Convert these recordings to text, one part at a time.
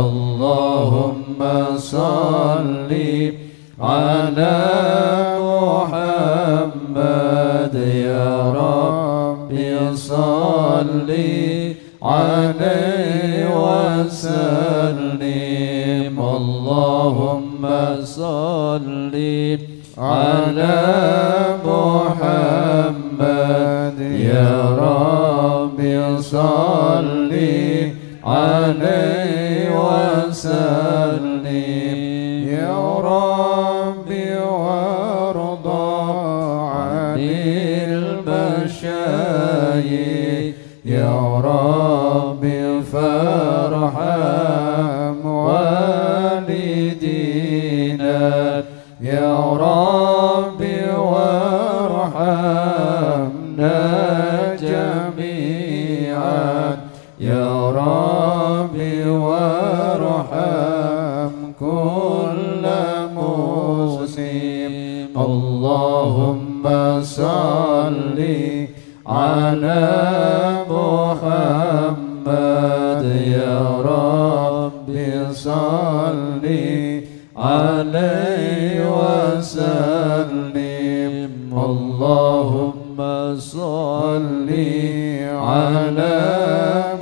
اللهم صل على محمد يا ربي صل عليه وسلم اللهم صل على محمد يا ربي صل عليه وسلم يا ربي وارض عن المشايخ يا ربي فارحم والدينا يا ربي وارحمنا جميعا يا ربي وارحم كل مسلم اللهم صل على محمد يا ربي صل عليه وسلم اللهم صل على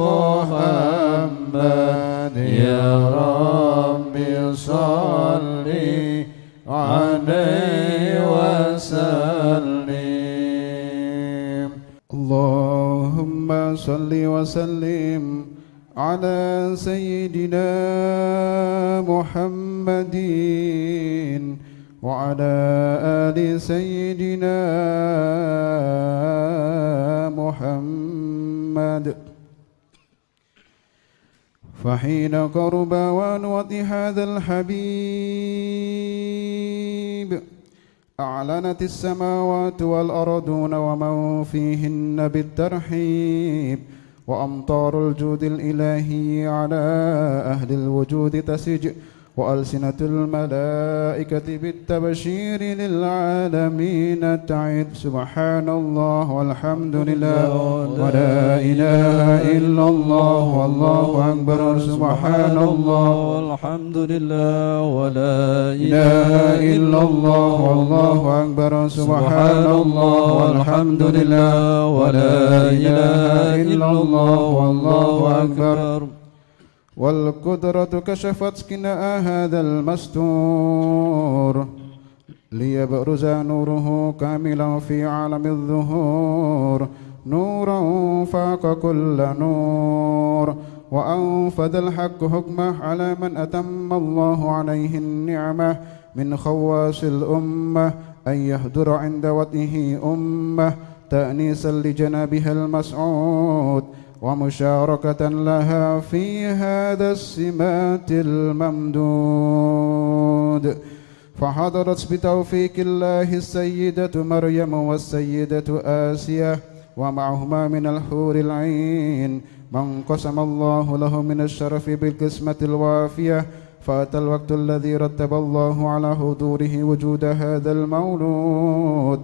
محمد يا ربي صل عليه وسلم اللهم صل وسلم على سيدنا محمد وعلى آل سيدنا محمد فحين قرب وانوط هذا الحبيب أعلنت السماوات والأرضون ومن فيهن بالترحيب وأمطار الجود الإلهي على أهل الوجود تسج وألسنة الملائكة بالتبشير للعالمين تعد سبحان الله والحمد لله ولا إله إلا الله والله أكبر سبحان الله والحمد لله ولا إله إلا الله والله أكبر سبحان الله والحمد لله ولا إله إلا الله والله أكبر والقدرة كشفت كناء هذا المستور ليبرز نوره كاملا في عالم الظهور نورا فاق كل نور وأنفذ الحق حكمه على من أتم الله عليه النعمة من خواص الأمة أن يهدر عند وطئه أمة تأنيسا لجنابها المسعود ومشاركة لها في هذا السمات الممدود فحضرت بتوفيق الله السيدة مريم والسيدة آسيا ومعهما من الحور العين من قسم الله له من الشرف بالقسمة الوافية فأتى الوقت الذي رتب الله على حضوره وجود هذا المولود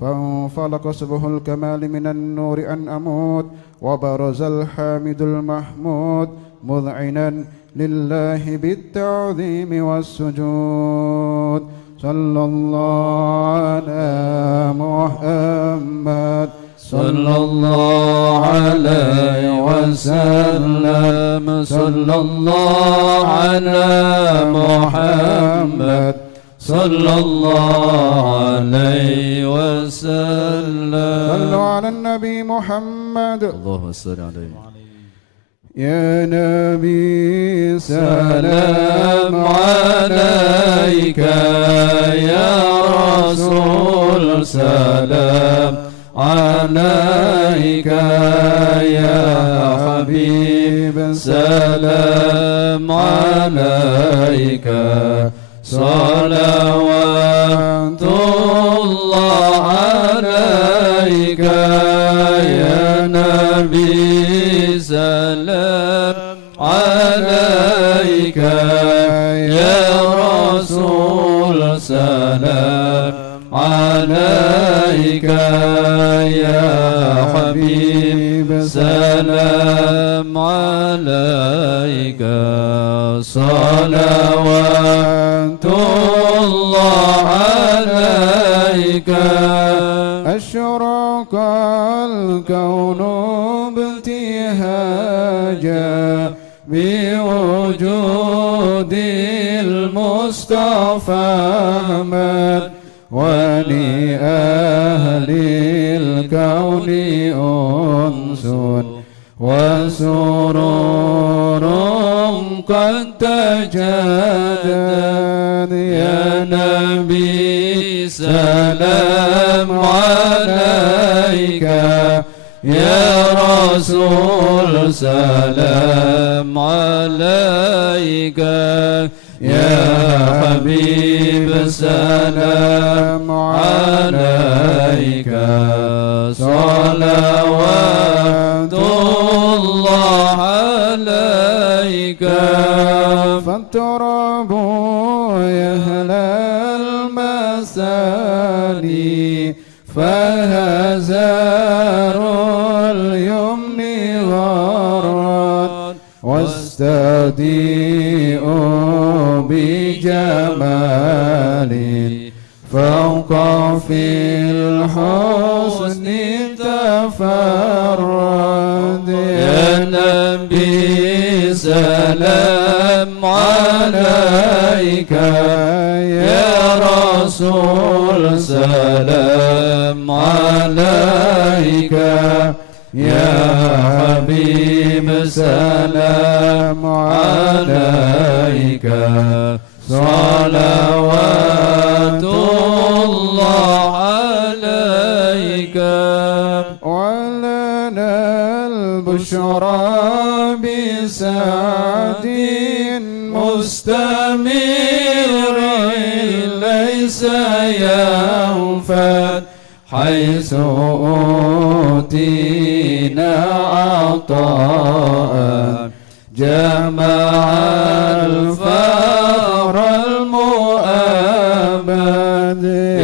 فانفلق صبح الكمال من النور أن أموت وبرز الحامد المحمود مذعنا لله بالتعظيم والسجود صلى الله على محمد صلى الله عليه وسلم صلى الله على محمد صلى الله عليه وسلم صلوا على النبي محمد اللهم صل عليه يا نبي سلام عليك يا رسول سلام عليك يا حبيب سلام عليك صلوات الله عليك يا نبي سلام عليك يا رسول سلام عليك يا حبيب سلام عليك صلوات الله عليك. أشرق الكون ابتهاجا بوجود المصطفى أحمد، ولأهل الكون أنس وسرور قد تجدد. يا نبي سلام عليك، يا رسول سلام عليك، يا حبيب سلام عليك. صلوات الله عليك. فالتراب يهل المساني، فهزار اليمن غرد، واستضيء بجمال فوق في الحسن تفرد. يا نبي سلام عليك، يا رسول سلام عليك، يا حبيب سلام عليك. صلوات الله عليك. ولنا البشرى بسعد مستمر ليس ينفد، حيث أوتينا عطاء جمع الفخر المؤبد.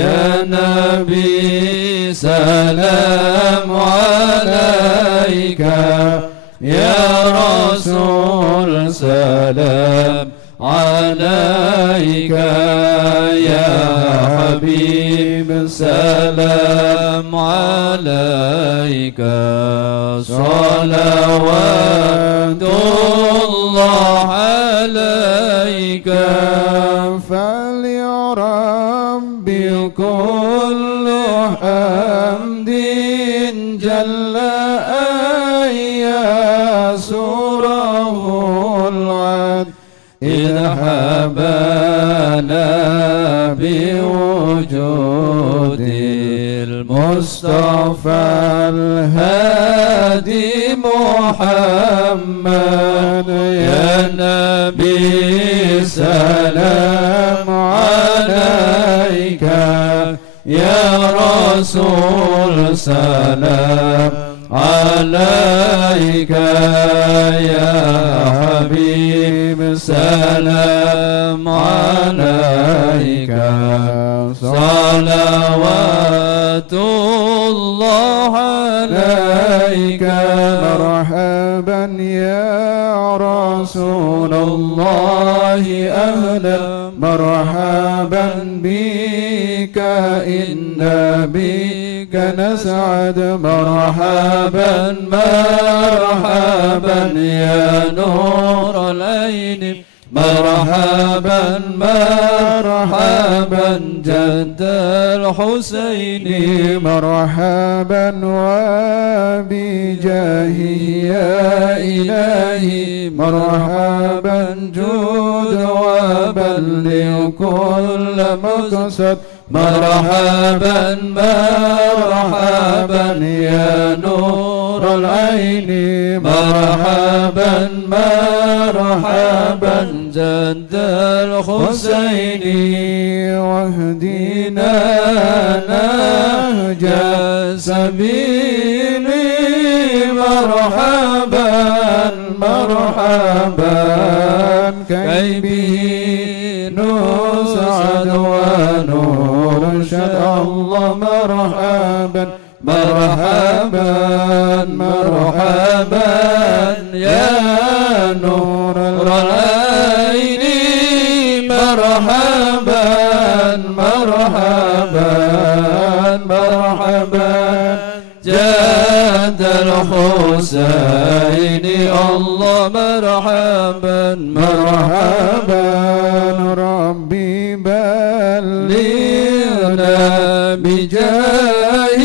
يا نبي سلام عليك، يا رسول سلام عليك، يا حبيب سلام عليك. صلوات الله عليك. فليرب كل حمد جل أن يسره العد، إذ حبانا بوجود المصطفى الهادي محمد. يا نبي سلام عليك، يا رسول سلام عليك، يا حبيب سلام عليك. صلوات الله عليك. مرحبا يا رسول الله، أهلا مرحبا بك، إنا بك نسعد. مرحبا مرحبا يا نور العين، مرحبا مرحبا جد الحسين. مرحبا وبجاهه يا إلهي، مرحبا جود وبلغ كل مقصد. مرحبا مرحبا يا نور العين، مرحبا مرحبا جد الحسين. واهدنا نهج سبيل، مرحبا مرحبا كي به نسعد ونرشد. الله مرحبا مرحبا مرحبا يا نور العين، الحسين الله مرحبا مرحبا ربي بلغنا بجاه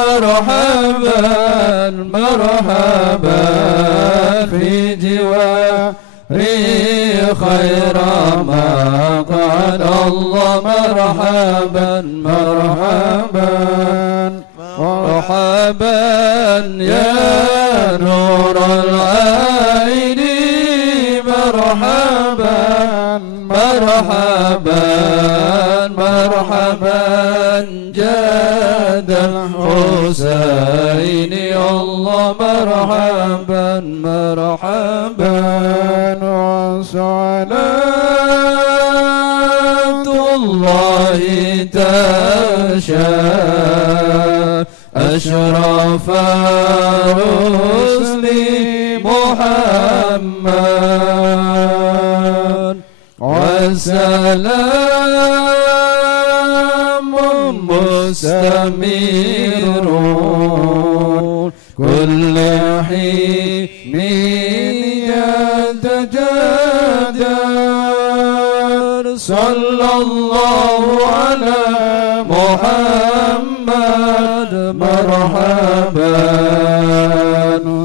مرحبا مرحبا في جواري خير ما قال الله مرحبا مرحبا مرحبا يا نور العين مرحبا مرحبا مرحبا جاد الحسين الله مرحبا مرحبا وصلاة الله تشاء أشرف رسل محمد والسلام مستمر كل حين يتجدد صلى الله على محمد مرحبا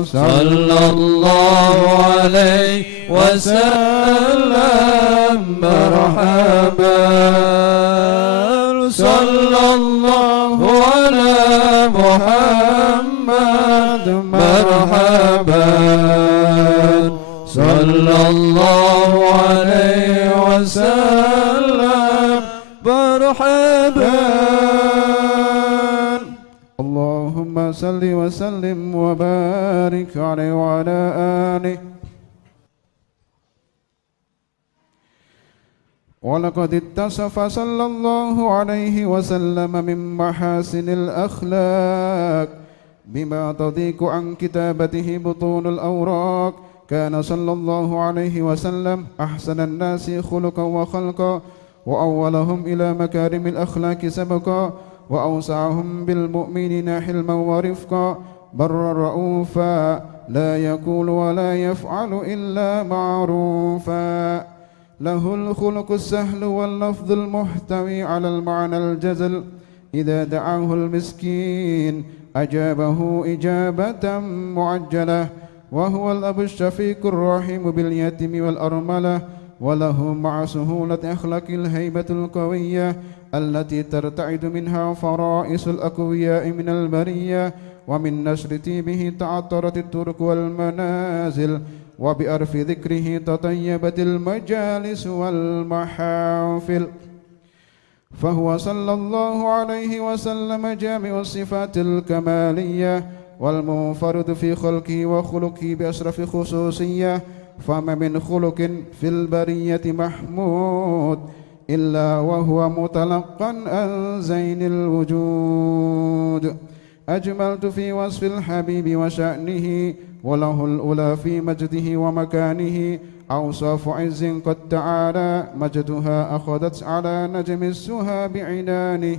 صلى الله عليه وسلم مرحبا صلى الله على محمد مرحبا صلى الله عليه وسلم مرحبا. اللهم صل وسلم وبارك عليه وعلى آله. ولقد اتصف صلى الله عليه وسلم من محاسن الأخلاق بما تضيق عن كتابته بطون الأوراق. كان صلى الله عليه وسلم أحسن الناس خلقا وخلقا وأولهم إلى مكارم الأخلاق سبقا وأوسعهم بالمؤمنين حلما ورفقا برا رؤوفا لا يقول ولا يفعل إلا معروفا له الخلق السهل واللفظ المحتوي على المعنى الجزل إذا دعاه المسكين أجابه إجابة معجلة وهو الأب الشفيق الرحيم باليتيم والأرملة وله مع سهولة أخلاق الهيبة القوية التي ترتعد منها فرائس الأقوياء من البرية ومن نشر طيبه تعطرت الطرق والمنازل وبأرف ذكره تطيبت المجالس والمحافل فهو صلى الله عليه وسلم جامع الصفات الكمالية والمنفرد في خلقه وخلقه بأشرف خصوصية فما من خلق في البرية محمود إلا وهو متلقا عن زين الوجود. أجملت في وصف الحبيب وشأنه وله الأولى في مجده ومكانه أوصاف عز قد تعالى مجدها أخذت على نجم السها بعنانه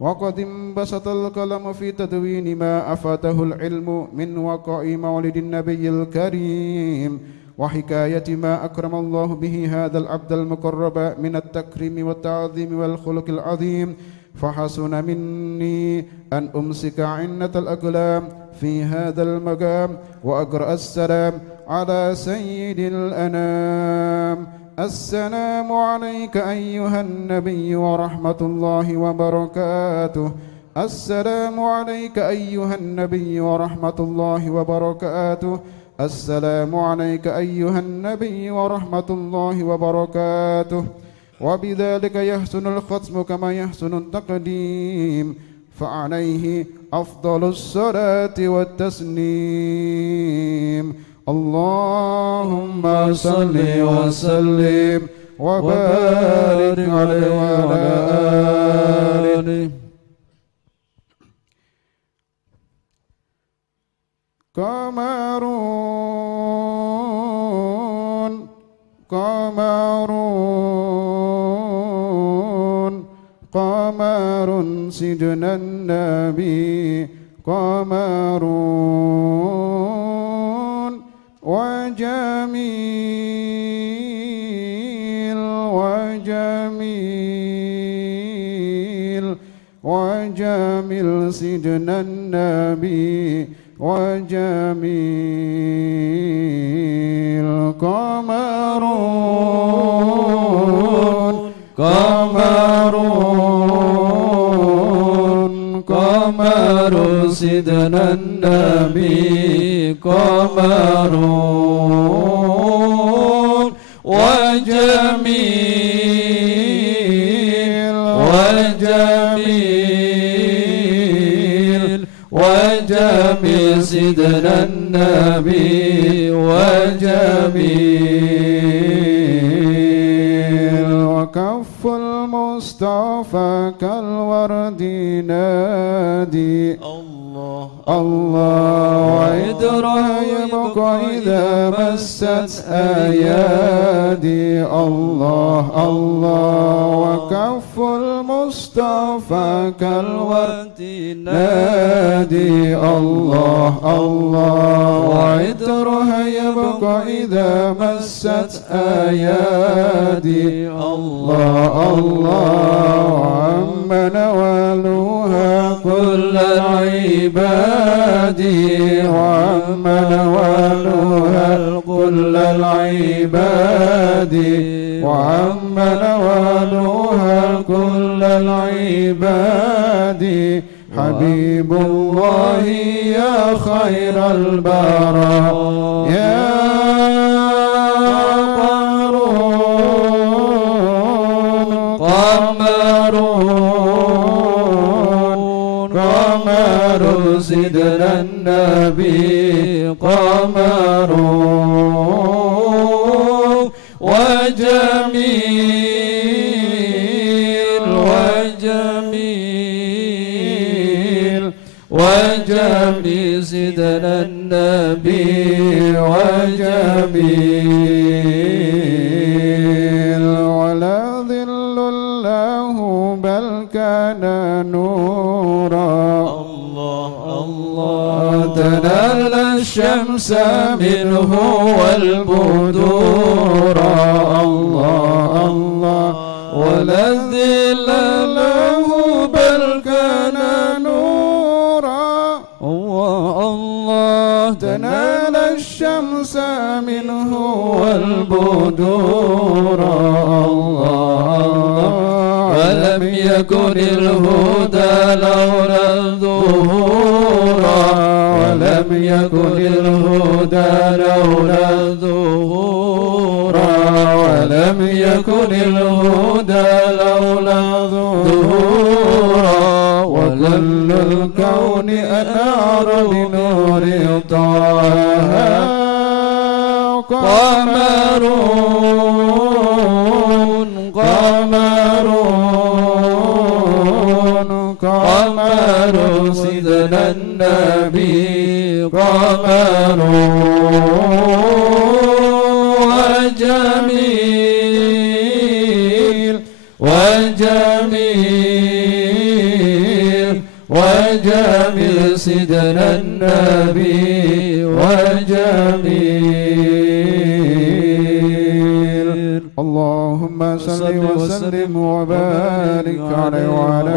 وقد انبسط القلم في تدوين ما أفاته العلم من وقع مولد النبي الكريم وحكاية ما أكرم الله به هذا العبد المقرب من التكريم والتعظيم والخلق العظيم فحسن مني أن أمسك عنة الأقلام في هذا المقام وأقرأ السلام على سيد الأنام. السلام عليك أيها النبي ورحمة الله وبركاته. السلام عليك أيها النبي ورحمة الله وبركاته. السلام عليك أيها النبي ورحمة الله وبركاته. وبذلك يحسن الختم كما يحسن التقديم فعليه أفضل الصلاة والتسليم. اللهم صل وسلم وبارك عليه وعلى آله. قمرون قمرون قمر سجن النبي قمرون وجميل وجميل وجميل سيدنا النبي وجميل قمرون قمرون قمر سيدنا النبي قمرون وجميل وجميل وجميل سيدنا النبي وجميل وكف المصطفى كالورد نادي الله وعذره يبقى إذا مست أيادي الله وكف المصطفى كالورد نادي الله وعذره يبقى إذا مست أيادي الله عم نوالها كل العباد وعم نوالها كل العباد وعم نوالها كل العباد حبيب الله يا خير البراء يا قمر سيدنا النبي قمر وجميل وجميل وجميل سيدنا النبي وجميل ولا ظل له بل كان نورا تنال الشمس منه والبدور الله ولا الظل له بل كان نورا الله تنال الشمس منه والبدور الله ولم يكن الهدى لولا الظهور ولم يكن الهدى لولا الظهور ولم يكن الهدى لولا الظهور وظل الكون أنار بنور طه قمرون قمر سيدنا النبي قمر وجميل وجميل وجميل سيدنا النبي وجميل اللهم صل وسلم وبارك عليه وعلى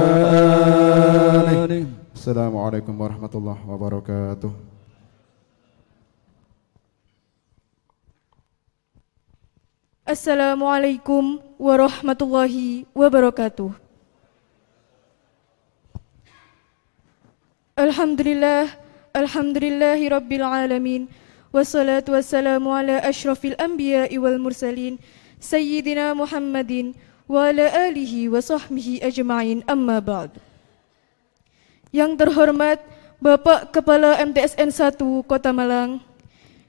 آله. السلام عليكم ورحمة الله وبركاته. Assalamualaikum warahmatullahi wabarakatuh. Alhamdulillahi rabbil alamin. Wassalatu wassalamu ala ashrafil anbiya'i wal mursalin Sayyidina Muhammadin wa ala alihi wa sahbihi ajma'in, amma ba'd. Yang terhormat Bapak Kepala MTSN 1 Kota Malang,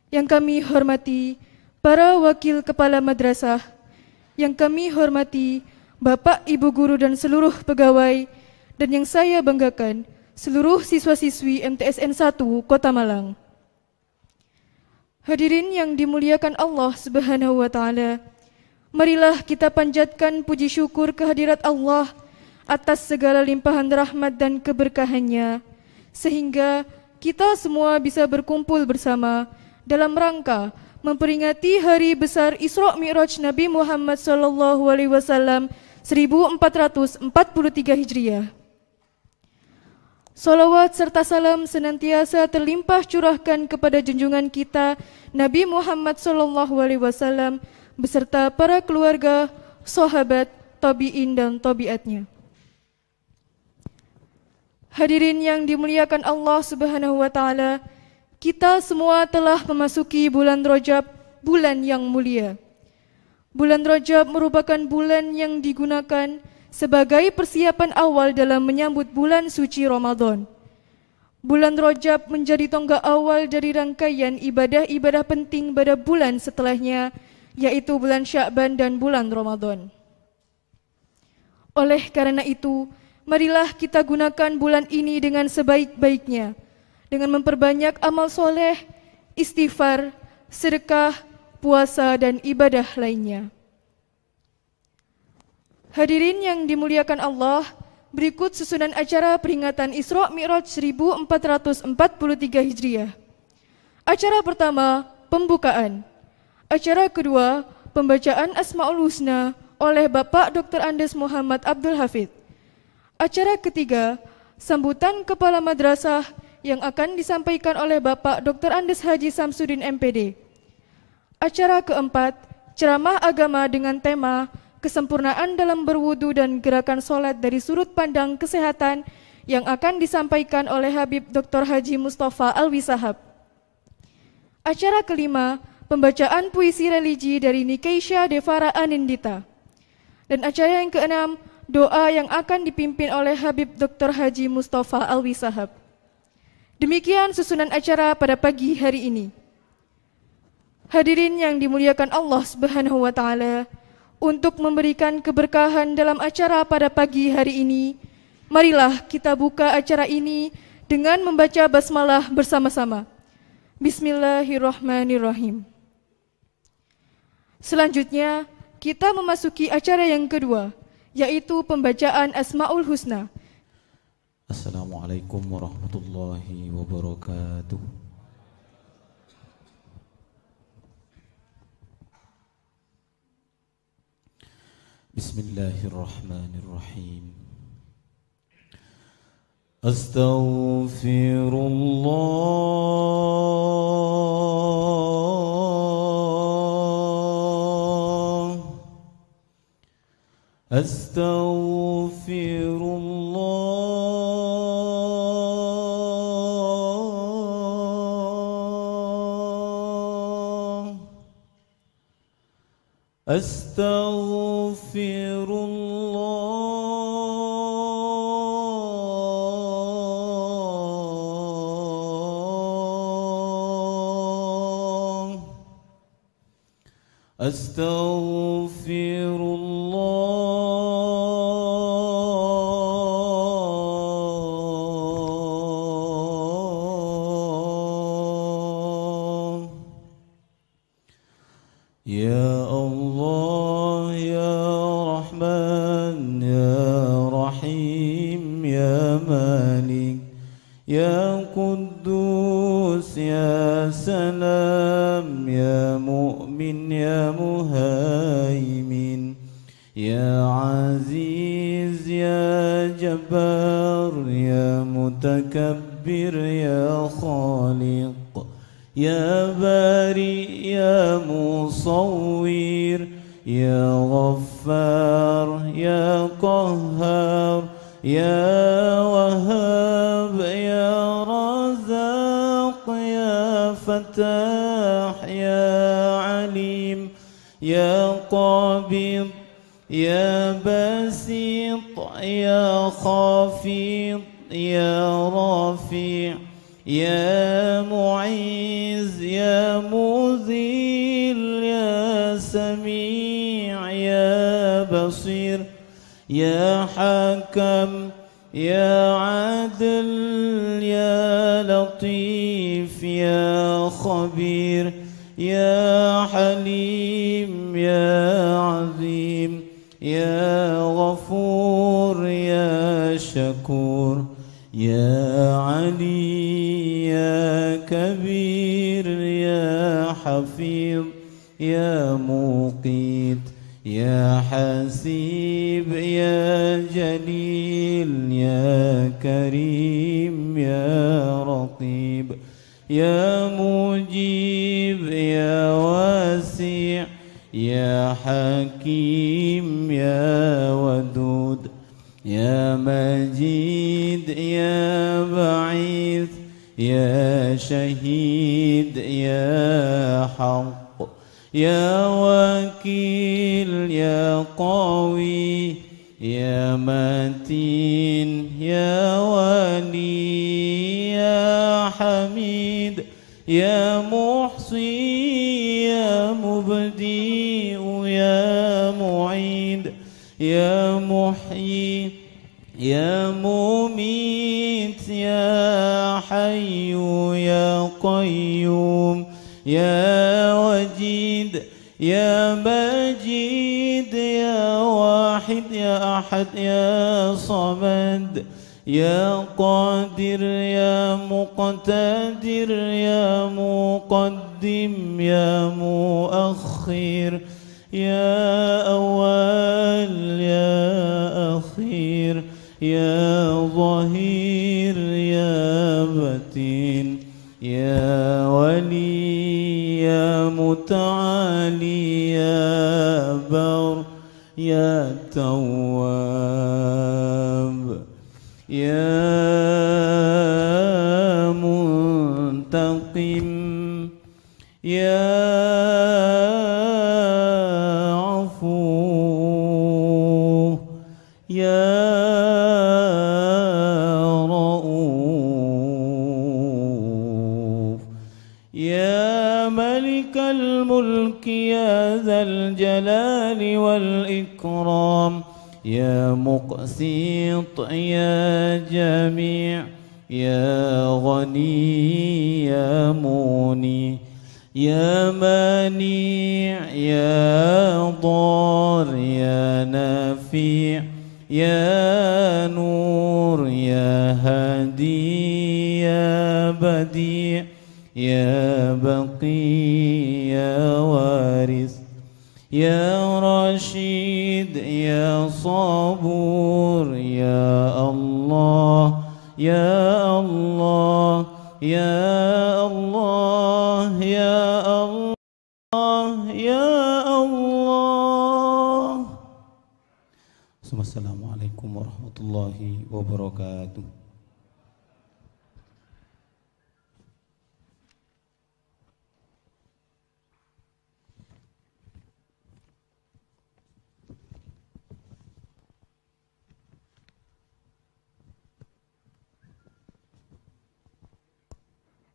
yang kami hormati para wakil kepala madrasah, yang kami hormati Bapak, Ibu guru dan seluruh pegawai, dan yang saya banggakan seluruh siswa-siswi MTSN 1 Kota Malang. Hadirin yang dimuliakan Allah Subhanahu wa taala, marilah kita panjatkan puji syukur kehadirat Allah atas segala limpahan rahmat dan keberkahannya, sehingga kita semua bisa berkumpul bersama dalam rangka memperingati hari besar Isra Mi'raj Nabi Muhammad SAW 1443 Hijriah. Salawat serta salam senantiasa terlimpah curahkan kepada junjungan kita Nabi Muhammad SAW beserta para keluarga, sahabat, tabi'in dan tabi'atnya. Hadirin yang dimuliakan Allah Subhanahu wa taala, kita semua telah memasuki bulan Rajab, bulan yang mulia. Bulan Rajab merupakan bulan yang digunakan sebagai persiapan awal dalam menyambut bulan suci Ramadan. Bulan Rajab menjadi tonggak awal dari rangkaian ibadah-ibadah penting pada bulan setelahnya, yaitu bulan Sya'ban dan bulan Ramadan. Oleh karena itu, marilah kita gunakan bulan ini dengan sebaik-baiknya, dengan memperbanyak amal soleh, istighfar, sedekah, puasa dan ibadah lainnya. Hadirin yang dimuliakan Allah, berikut susunan acara peringatan Isra Mi'raj 1443 Hijriah. Acara pertama, pembukaan. Acara kedua, pembacaan Asmaul Husna oleh Bapak Dr. Andes Muhammad Abdul Hafid. Acara ketiga, sambutan Kepala Madrasah yang akan disampaikan oleh Bapak Dr. Andes Haji Samsudin MPD. Acara keempat, ceramah agama dengan tema kesempurnaan dalam berwudu dan gerakan solat dari sudut pandang kesehatan yang akan disampaikan oleh Habib Dr. Haji Mustafa Alwi-Sahab. Acara kelima, pembacaan puisi religi dari Nikeisha Devara Anindita. Dan acara yang keenam, doa yang akan dipimpin oleh Habib Dr. Haji Mustafa Alwi-Sahab. Demikian susunan acara pada pagi hari ini. Hadirin yang dimuliakan Allah Subhanahu wa taala, untuk memberikan keberkahan dalam acara pada pagi hari ini, marilah kita buka acara ini dengan membaca basmalah bersama-sama. Bismillahirrahmanirrahim. Selanjutnya, kita memasuki acara yang kedua, yaitu pembacaan Asmaul Husna. Assalamualaikum warahmatullahi wabarakatuh. Bismillahirrahmanirrahim. Ya Allah, Ya Rahman, Ya Rahim, Ya Malik, Ya Quddus, Ya Salam, Ya Mu'min, Ya Muhaimin, Ya Aziz, Ya Jabbar, Ya Mutakabbir, Ya Khaliq, Ya Bari, Ya Musawwir, Ya Ghaffar, Ya Qahhar, Ya Wahhab, Ya Razaq, Ya Fattah, Ya Alim, Ya Qabid, Ya Basit, Ya Khafid, Ya Rafi', Ya Mu'iz, Ya Mudhil, Ya Sami', Ya Basir, Ya Hakam, Ya Adil, Ya Latif, Ya Khabir, Ya Halim, Ya Azim, Ya Ghafur, Ya Shakur, Ya Ali, عليم يا رقيب يا مجيب يا واسع يا حكيم يا ودود يا مجيد يا بعيد يا شهيد يا حق يا وكيل يا قوي يا متين يا ولي يا حميد يا محصي يا مبدئ يا معيد يا محيي يا مميت يا حي يا قيوم يا وجيد يا مجيد يا واحد يا أحد يا صمد يا قادر يا مقتدر يا مقدم يا مؤخر يا أول يا أخير يا ظهير يا بتين يا ولي يا متعالي يا بر يا تواب يا منتقم يا عفو يا رؤوف يا ملك الملك يا ذا الجلال والإكرام يا مقسط يا جميع يا غني يا موني يا منيع يا ضار يا نفيع يا نور يا هادي يا بديع يا بقي يا وارث يا رشيد يا صبور يا الله يا الله يا الله يا الله يا الله. Assalamualaikum warahmatullahi wabarakatuh.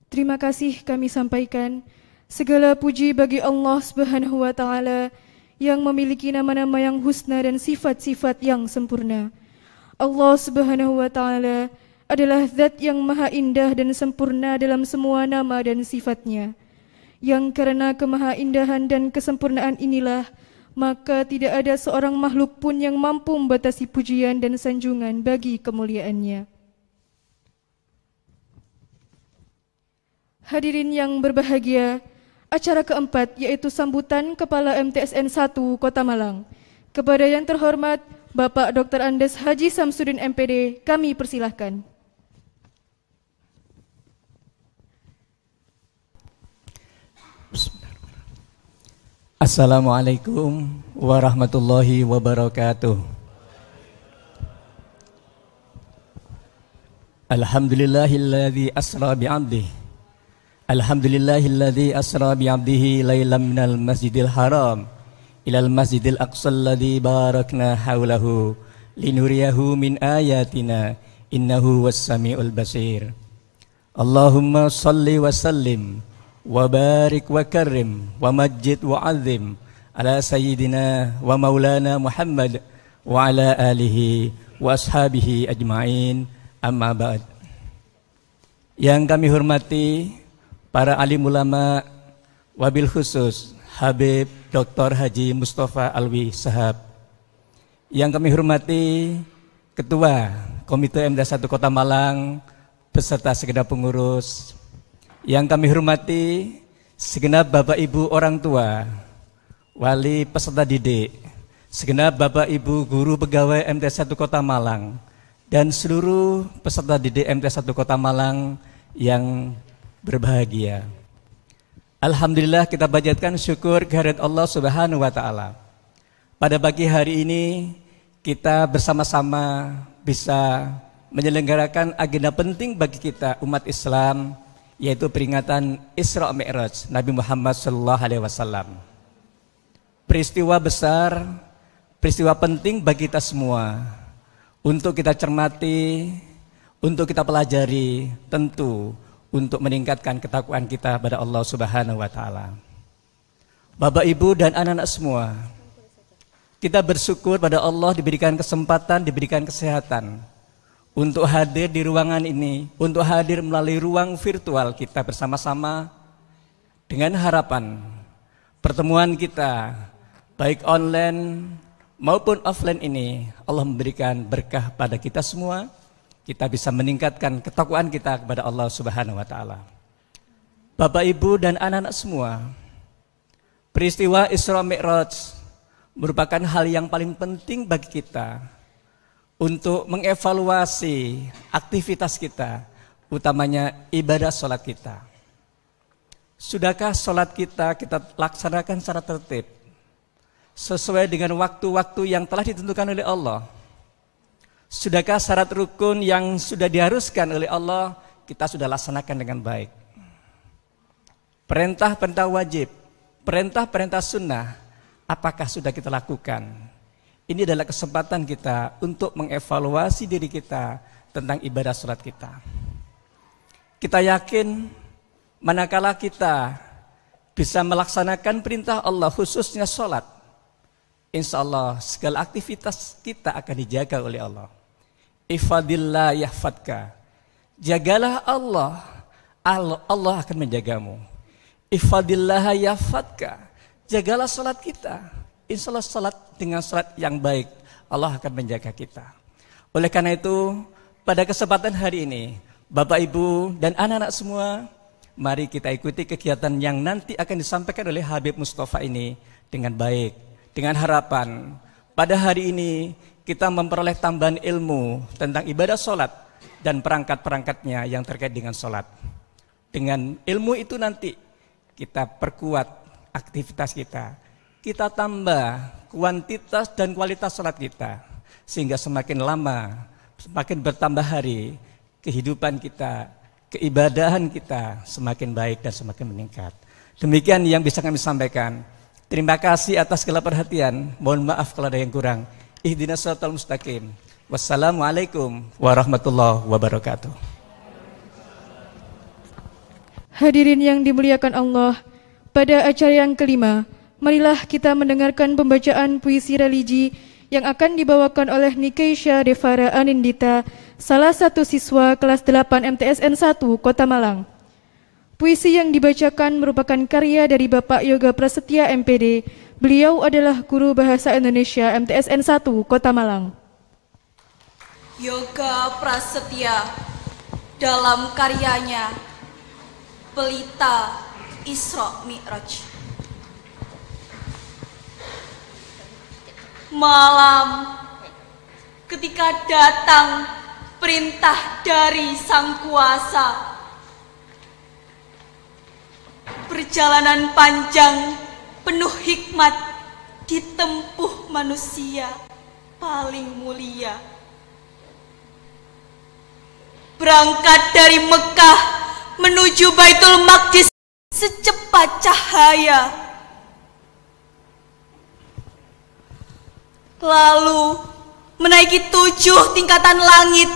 Terima kasih kami sampaikan. Segala puji bagi Allah Subhanahu wa Ta'ala yang memiliki nama-nama yang husna dan sifat-sifat yang sempurna. Allah Subhanahu wa Ta'ala adalah zat yang maha indah dan sempurna dalam semua nama dan sifatnya. Yang karena kemahaindahan dan kesempurnaan inilah, maka tidak ada seorang makhluk pun yang mampu membatasi pujian dan sanjungan bagi kemuliaannya. Hadirin yang berbahagia, acara keempat yaitu sambutan Kepala MTSN 1 Kota Malang. Kepada yang terhormat Bapak Dr. Andes Haji Samsudin MPD, kami persilahkan. Assalamualaikum warahmatullahi wabarakatuh. Alhamdulillahilladzi asra bi'abdihi. Alhamdulillahilladzi asra bi'abdihi lailan minal masjidil haram ilal masjidil aqsal ladzi barakna haulahu linuriyahu min ayatina innahu was-sami'ul basir. Allahumma salli wa sallim wa barik wa karrim wa majid wa azim ala sayyidina wa maulana Muhammad wa ala alihi wa ashabihi ajma'in, amma ba'd. Yang kami hormati para alim ulama, wabil khusus Habib Dr. Haji Mustafa Alwi Shahab. Yang kami hormati Ketua Komite MTS 1 Kota Malang beserta segenap pengurus. Yang kami hormati segenap Bapak Ibu orang tua, wali peserta didik, segenap Bapak Ibu guru pegawai MTS 1 Kota Malang, dan seluruh peserta didik MTS 1 Kota Malang yang berbahagia. Alhamdulillah kita panjatkan syukur kehadirat Allah Subhanahu wa taala. Pada pagi hari ini kita bersama-sama bisa menyelenggarakan agenda penting bagi kita umat Islam, yaitu peringatan Isra Mi'raj Nabi Muhammad SAW. Peristiwa besar, peristiwa penting bagi kita semua untuk kita cermati, untuk kita pelajari, tentu untuk meningkatkan ketakwaan kita pada Allah Subhanahu wa taala. Bapak, Ibu dan anak-anak semua, kita bersyukur pada Allah diberikan kesempatan, diberikan kesehatan untuk hadir di ruangan ini, untuk hadir melalui ruang virtual kita bersama-sama dengan harapan pertemuan kita baik online maupun offline ini Allah memberikan berkah pada kita semua. Kita bisa meningkatkan ketakwaan kita kepada Allah Subhanahu wa taala. Bapak, Ibu dan anak-anak semua, peristiwa Isra Mi'raj merupakan hal yang paling penting bagi kita untuk mengevaluasi aktivitas kita, utamanya ibadah sholat kita. Sudahkah sholat kita laksanakan secara tertib, sesuai dengan waktu-waktu yang telah ditentukan oleh Allah? Sudahkah syarat rukun yang sudah diharuskan oleh Allah kita sudah laksanakan dengan baik? Perintah-perintah wajib, perintah-perintah sunnah, apakah sudah kita lakukan? Ini adalah kesempatan kita untuk mengevaluasi diri kita tentang ibadah sholat kita. Kita yakin manakala kita bisa melaksanakan perintah Allah khususnya sholat, insya Allah segala aktivitas kita akan dijaga oleh Allah. Ifadillah yahfadka. Jagalah Allah, Allah akan menjagamu. Ifadillah yahfadka. Jagalah salat kita. Insya Allah salat dengan salat yang baik, Allah akan menjaga kita. Oleh karena itu, pada kesempatan hari ini, Bapak, Ibu dan anak-anak semua, mari kita ikuti kegiatan yang nanti akan disampaikan oleh Habib Mustafa ini dengan baik, dengan harapan pada hari ini kita memperoleh tambahan ilmu tentang ibadah sholat dan perangkat-perangkatnya yang terkait dengan sholat. Dengan ilmu itu nanti kita perkuat aktivitas kita, kita tambah kuantitas dan kualitas sholat kita, sehingga semakin lama, semakin bertambah hari, kehidupan kita, keibadahan kita semakin baik dan semakin meningkat. Demikian yang bisa kami sampaikan. Terima kasih atas segala perhatian. Mohon maaf kalau ada yang kurang. Ihdinas siratal mustaqim. Wassalamualaikum warahmatullahi wabarakatuh. Hadirin yang dimuliakan Allah, pada acara yang kelima, marilah kita mendengarkan pembacaan puisi religi yang akan dibawakan oleh Nikeisha Devara Anindita, salah satu siswa kelas 8 MTSN 1 Kota Malang. Puisi yang dibacakan merupakan karya dari Bapak Yoga Prasetya MPD. Beliau adalah guru bahasa Indonesia MTSN 1 Kota Malang. Yoga Prasetya dalam karyanya Pelita Isra Mi'raj. Malam ketika datang perintah dari Sang Kuasa, perjalanan panjang penuh hikmat ditempuh manusia paling mulia. Berangkat dari Mekah menuju Baitul Maqdis secepat cahaya. Lalu menaiki 7 tingkatan langit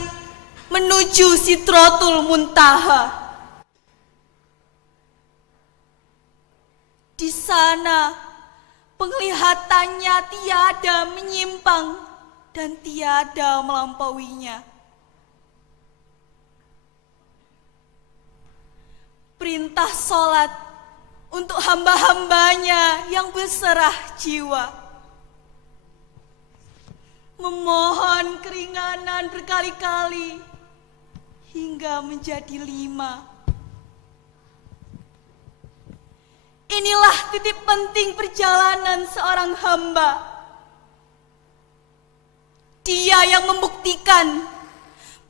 menuju Sidratul Muntaha. Di sana penglihatannya tiada menyimpang dan tiada melampauinya. Perintah sholat untuk hamba-hambanya yang berserah jiwa. Memohon keringanan berkali-kali hingga menjadi 5. Inilah titik penting perjalanan seorang hamba. Dia yang membuktikan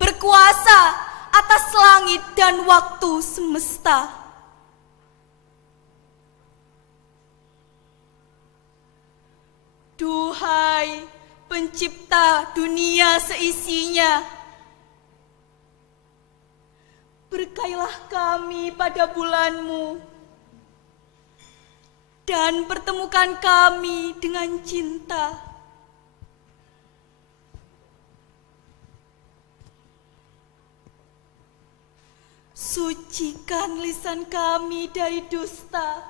berkuasa atas langit dan waktu semesta. Duhai pencipta dunia seisinya, berkailah kami pada bulan-Mu dan pertemukan kami dengan cinta. Sucikan lisan kami dari dusta,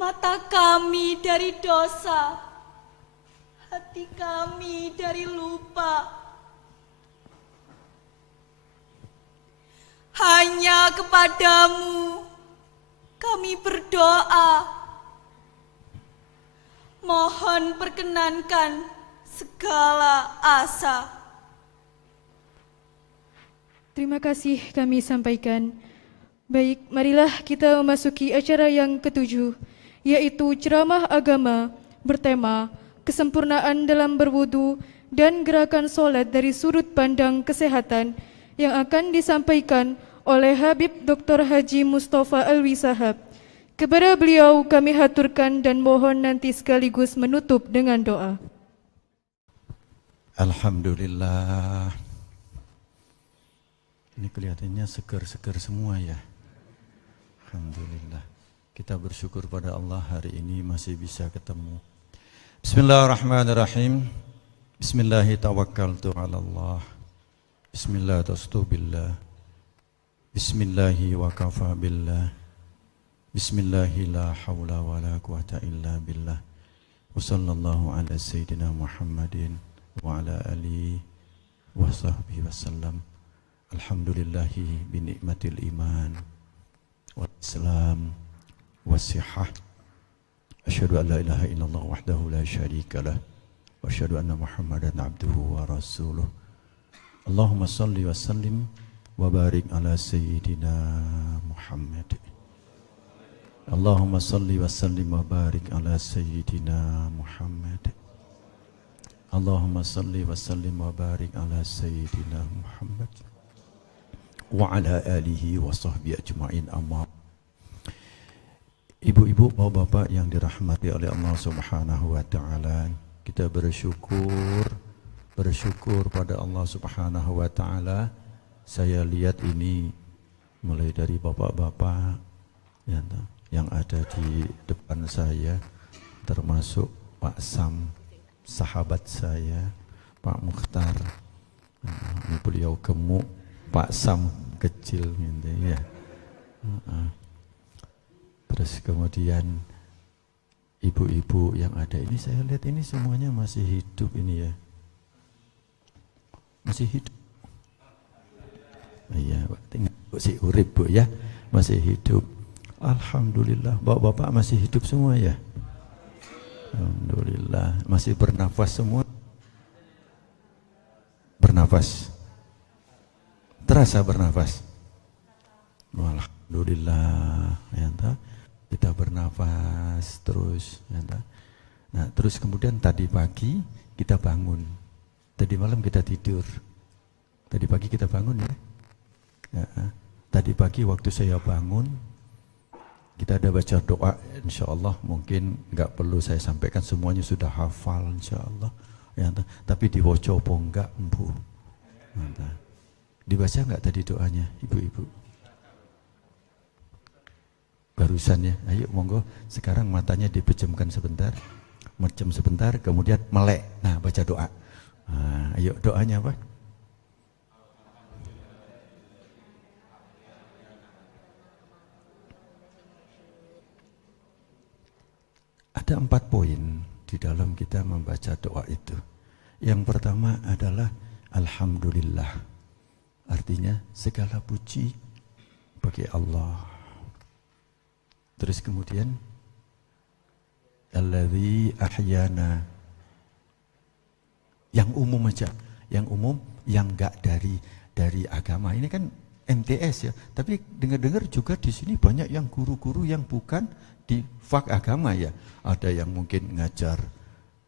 mata kami dari dosa, hati kami dari lupa. Hanya kepadamu kami berdoa, mohon perkenankan segala asa. Terima kasih kami sampaikan. Baik, marilah kita memasuki acara yang ketujuh, yaitu ceramah agama bertema kesempurnaan dalam berwudu dan gerakan solat dari sudut pandang kesehatan yang akan disampaikan oleh Habib Dr. Haji Mustafa Alwi Sahab. Kepada beliau kami haturkan dan mohon nanti sekaligus menutup dengan doa. Alhamdulillah. Ini kelihatannya segar-segar semua ya. Alhamdulillah. Kita bersyukur pada Allah hari ini masih bisa ketemu. Bismillahirrahmanirrahim. Bismillahirrahmanirrahim. Bismillahirrahmanirrahim. Bismillahi wa kafa billah. Bismillahi la hawla wa la quwata illa billah. Wa sallallahu ala sayyidina Muhammadin wa ala alihi wa sahbihi wa sallam. Alhamdulillahi bi ni'matil iman wal islam was-sihah. Asyhadu an la ilaha illallah wahdahu la syarika lah wa asyhadu anna Muhammadan abduhu wa rasuluh. Allahumma salli wa sallim wa barik ala sayyidina Muhammad. Allahumma salli wa sallim wa barik ala sayyidina Muhammad. Allahumma salli wa sallim wa barik ala sayyidina Muhammad wa ala alihi wa sahbihi ajma'in, amma. Ibu-ibu, bapak-bapak yang dirahmati oleh Allah Subhanahu wa taala, kita bersyukur pada Allah Subhanahu wa taala. Saya lihat ini mulai dari bapak-bapak yang ada di depan saya, termasuk Pak Sam, sahabat saya, Pak Mukhtar. Ini beliau gemuk, Pak Sam kecil gitu ya. Terus kemudian ibu-ibu yang ada ini, saya lihat ini semuanya masih hidup ini ya. Masih hidup. Iya, si urip Bu ya, masih hidup. Alhamdulillah, bapak-bapak masih hidup semua ya. Alhamdulillah, masih bernafas semua. Bernafas. Terasa bernafas. Alhamdulillah, ya entah. Kita bernafas terus, ya entah. Nah, terus kemudian tadi pagi kita bangun. Tadi malam kita tidur. Tadi pagi kita bangun ya. Ya, tadi pagi waktu saya bangun, kita ada baca doa, insya Allah mungkin nggak perlu saya sampaikan, semuanya sudah hafal insya Allah. Ya, tapi diwoco apa enggak, Bu? Ya, dibaca nggak tadi doanya, ibu-ibu? Barusan ya, ayo monggo sekarang matanya dipejamkan sebentar, merjem sebentar, kemudian melek. Nah, baca doa. Nah, ayo doanya apa? Ada 4 poin di dalam kita membaca doa itu. Yang pertama adalah Alhamdulillah. Artinya segala puji bagi Allah. Terus kemudian Alladzi ahyana. Yang umum aja, yang umum, yang enggak dari agama. Ini kan MTS ya, tapi dengar-dengar juga di sini banyak yang guru-guru yang bukan di fak agama ya. Ada yang mungkin ngajar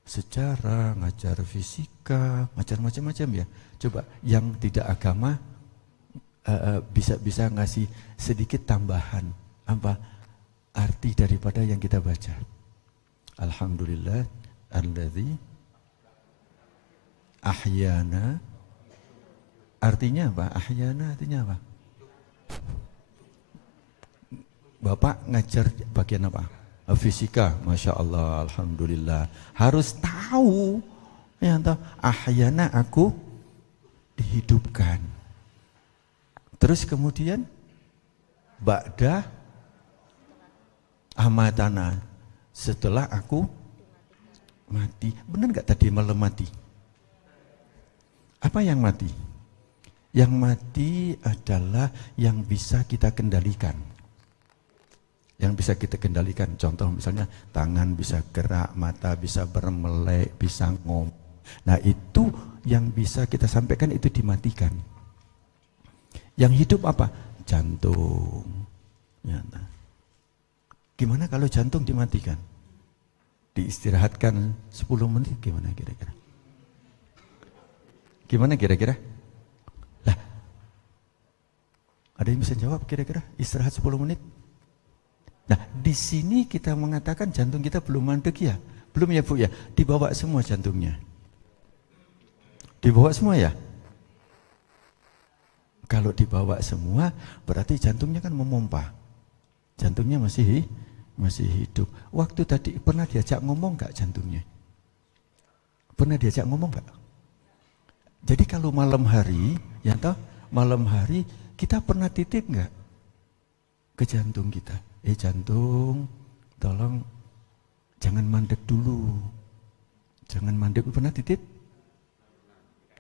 sejarah, ngajar fisika, ngajar macam-macam ya. Coba yang tidak agama bisa ngasih sedikit tambahan apa arti daripada yang kita baca. Alhamdulillah alladzi ahyana. Artinya apa? Ahyana artinya apa? Bapak ngajar bagian apa? Fisika, Masya Allah, Alhamdulillah. Harus tahu, ya tahu. Ahyana aku dihidupkan. Terus kemudian ba'da amatana, setelah aku mati. Benar nggak tadi malam mati? Apa yang mati? Yang mati adalah yang bisa kita kendalikan. Yang bisa kita kendalikan, contoh misalnya tangan bisa gerak, mata bisa bermelek, bisa ngomong. Nah itu yang bisa kita sampaikan itu dimatikan. Yang hidup apa? Jantung. Ya, nah. Gimana kalau jantung dimatikan? Diistirahatkan 10 menit gimana kira-kira? Gimana kira-kira? Lah, ada yang bisa jawab kira-kira? Istirahat 10 menit? Nah, di sini kita mengatakan jantung kita belum mandek ya? Belum ya Bu ya? Dibawa semua jantungnya. Dibawa semua ya? Kalau dibawa semua, berarti jantungnya kan memompa. Jantungnya masih hidup. Waktu tadi pernah diajak ngomong gak jantungnya? Pernah diajak ngomong gak? Jadi kalau malam hari, ya toh, malam hari kita pernah titip gak ke jantung kita? Jantung, tolong jangan mandek dulu. Jangan mandek, pernah titip?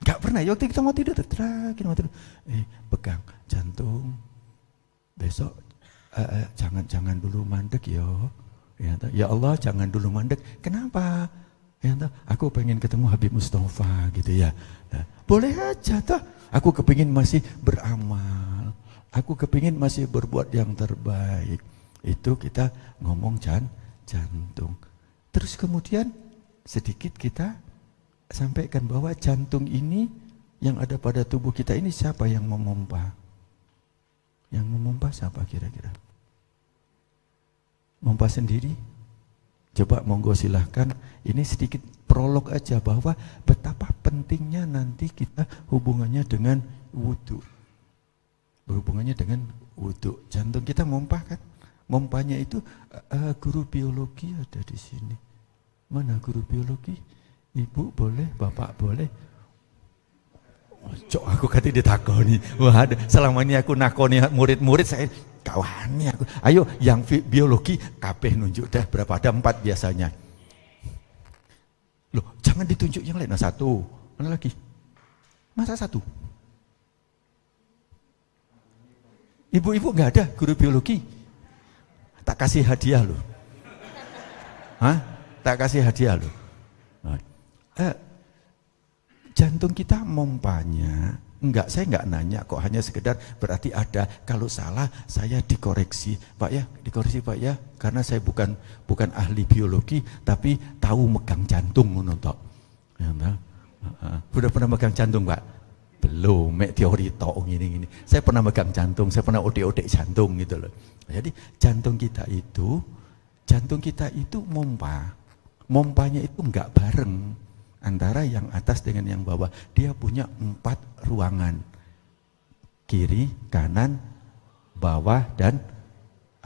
Gak pernah, waktu kita mau tidur, terakhir mau tidur. Pegang jantung, besok jangan dulu mandek yo. Ya Allah, jangan dulu mandek. Kenapa? Ya, aku pengen ketemu Habib Mustafa gitu ya. Nah, boleh aja toh. Aku kepingin masih beramal. Aku kepingin masih berbuat yang terbaik. Itu kita ngomong jantung. Terus kemudian sedikit kita sampaikan bahwa jantung ini yang ada pada tubuh kita ini siapa yang memompa? Yang memompa siapa kira-kira? Mompa sendiri? Coba monggo silahkan. Ini sedikit prolog aja bahwa betapa pentingnya nanti kita hubungannya dengan wudhu. Berhubungannya dengan wudhu. Jantung kita mompa kan? Mompanya itu guru biologi ada di sini. Mana guru biologi? Ibu boleh, bapak boleh. Cok aku kata ditakoni. Wah, selama ini aku nakoni murid-murid saya kawani aku. Ayo yang biologi kabeh nunjuk dah berapa, ada 4 biasanya. Loh, jangan ditunjuk yang lain. Nah, 1. Mana lagi? Masa 1? Ibu-ibu enggak ada guru biologi? Tak kasih hadiah loh. Hah? Tak kasih hadiah loh. Jantung kita mompanya, saya enggak nanya kok, hanya sekedar berarti ada, kalau salah saya dikoreksi. Pak ya, dikoreksi Pak ya, karena saya bukan ahli biologi, tapi tahu megang jantung menonton. Ya, udah pernah megang jantung Pak? Belum, mek teori tok gini. Saya pernah megang jantung, saya pernah odek-odek jantung gitu loh. Jadi jantung kita itu mompa. Mompanya itu enggak bareng antara yang atas dengan yang bawah. Dia punya 4 ruangan. Kiri, kanan, bawah, dan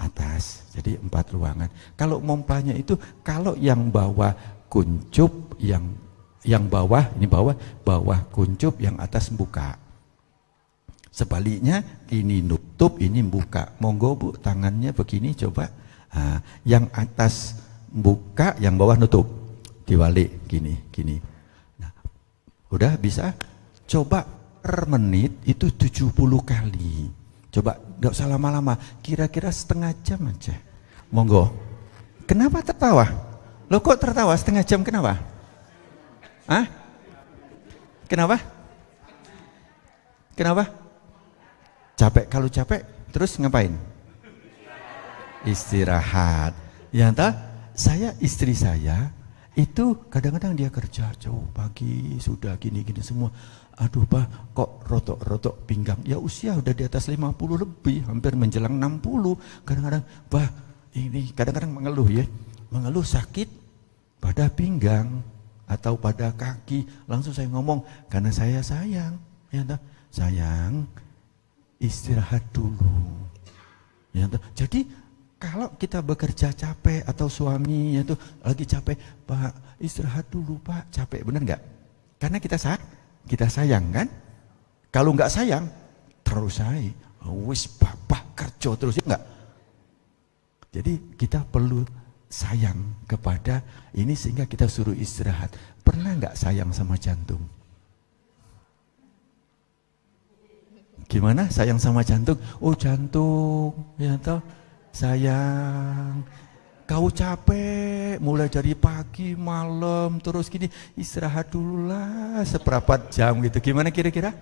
atas. Jadi 4 ruangan. Kalau mompanya itu, kalau yang bawah kuncup, yang bawah, ini bawah kuncup, yang atas buka. Sebaliknya, ini nutup, ini buka. Monggo Bu, tangannya begini coba. Nah, yang atas buka, yang bawah nutup. Diwalik, gini. Nah, udah bisa? Coba per menit itu 70 kali. Coba, gak usah lama-lama. Kira-kira setengah jam aja. Monggo. Kenapa tertawa? Loh kok tertawa setengah jam, kenapa? Hah? Kenapa? Capek, kalau capek terus ngapain? Istirahat. Ya entah, istri saya Itu kadang-kadang dia kerja jauh pagi, sudah gini-gini semua. Aduh Pak, kok rotok-rotok pinggang. Ya usia udah di atas 50 lebih, hampir menjelang 60. Kadang-kadang, Pak, ini kadang-kadang mengeluh ya. Mengeluh sakit pada pinggang atau pada kaki. Langsung saya ngomong, karena saya sayang. Ya, sayang, istirahat dulu. Ya, jadi kalau kita bekerja capek atau suami itu lagi capek, Pak istirahat dulu Pak, capek, benar nggak? Karena kita sayang kan? Kalau nggak sayang, terus saya, wis bapak kerja terus, ya nggak? Jadi kita perlu sayang kepada ini sehingga kita suruh istirahat. Pernah nggak sayang sama jantung? Gimana sayang sama jantung? Oh jantung, ya toh. Sayang, kau capek mulai dari pagi, malam, terus gini, istirahat dulu lah seperempat jam gitu. Gimana kira-kira?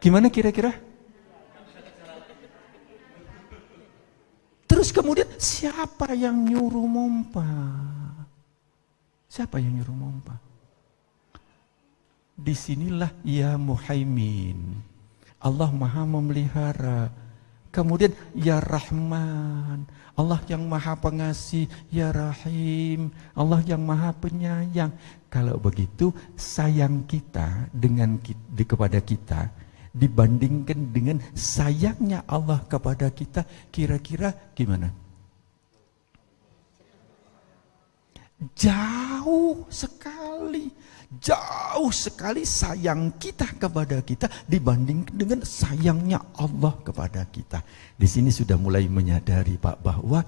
Gimana kira-kira? Terus kemudian siapa yang nyuruh mompa? Siapa yang nyuruh mompa? Disinilah ya Muhaimin, Allah maha memelihara. Kemudian ya Rahman, Allah yang maha pengasih, ya Rahim, Allah yang maha penyayang. Kalau begitu sayang kita kepada kita dibandingkan dengan sayangnya Allah kepada kita, kira-kira gimana? Jauh sekali sayang kita kepada kita dibandingkan dengan sayangnya Allah kepada kita. Di sini sudah mulai menyadari Pak bahwa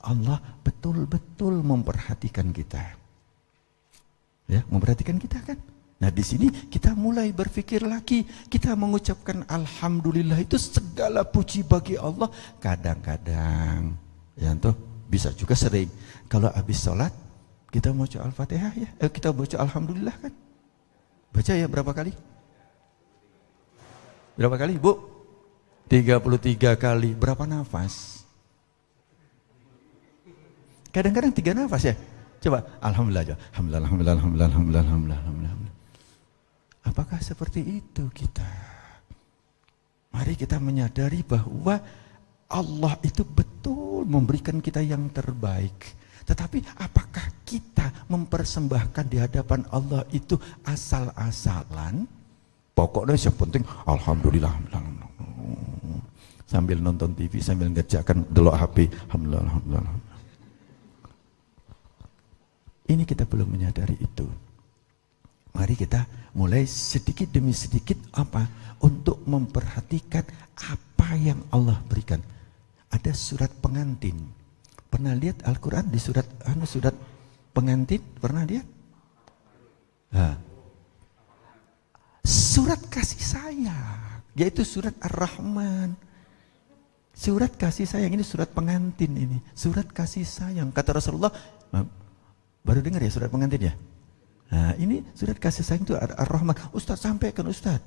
Allah betul-betul memperhatikan kita. Ya, memperhatikan kita kan? Nah, di sini kita mulai berpikir lagi, kita mengucapkan alhamdulillah, itu segala puji bagi Allah. Kadang-kadang ya toh bisa juga sering kalau habis sholat kita baca Al-Fatihah ya, kita baca Alhamdulillah kan? Baca ya berapa kali? Berapa kali Bu? 33 kali. Berapa nafas? Kadang-kadang 3 nafas ya. Coba Alhamdulillah aja. Alhamdulillah. Apakah seperti itu kita? Mari kita menyadari bahwa Allah itu betul memberikan kita yang terbaik. Tetapi apakah kita mempersembahkan di hadapan Allah itu asal-asalan? Pokoknya yang penting alhamdulillah. Sambil nonton TV, sambil ngerjakan delok HP, alhamdulillah. Ini kita belum menyadari itu. Mari kita mulai sedikit demi sedikit untuk memperhatikan apa yang Allah berikan. Ada surat pengantin. Pernah lihat Al-Quran di surat pengantin? Pernah lihat? Nah, surat kasih sayang, yaitu surat Ar-Rahman. Surat kasih sayang ini surat pengantin ini. Surat kasih sayang. Kata Rasulullah, baru dengar ya surat pengantin ya? Nah, ini surat kasih sayang itu Ar-Rahman. Ustaz sampaikan Ustaz.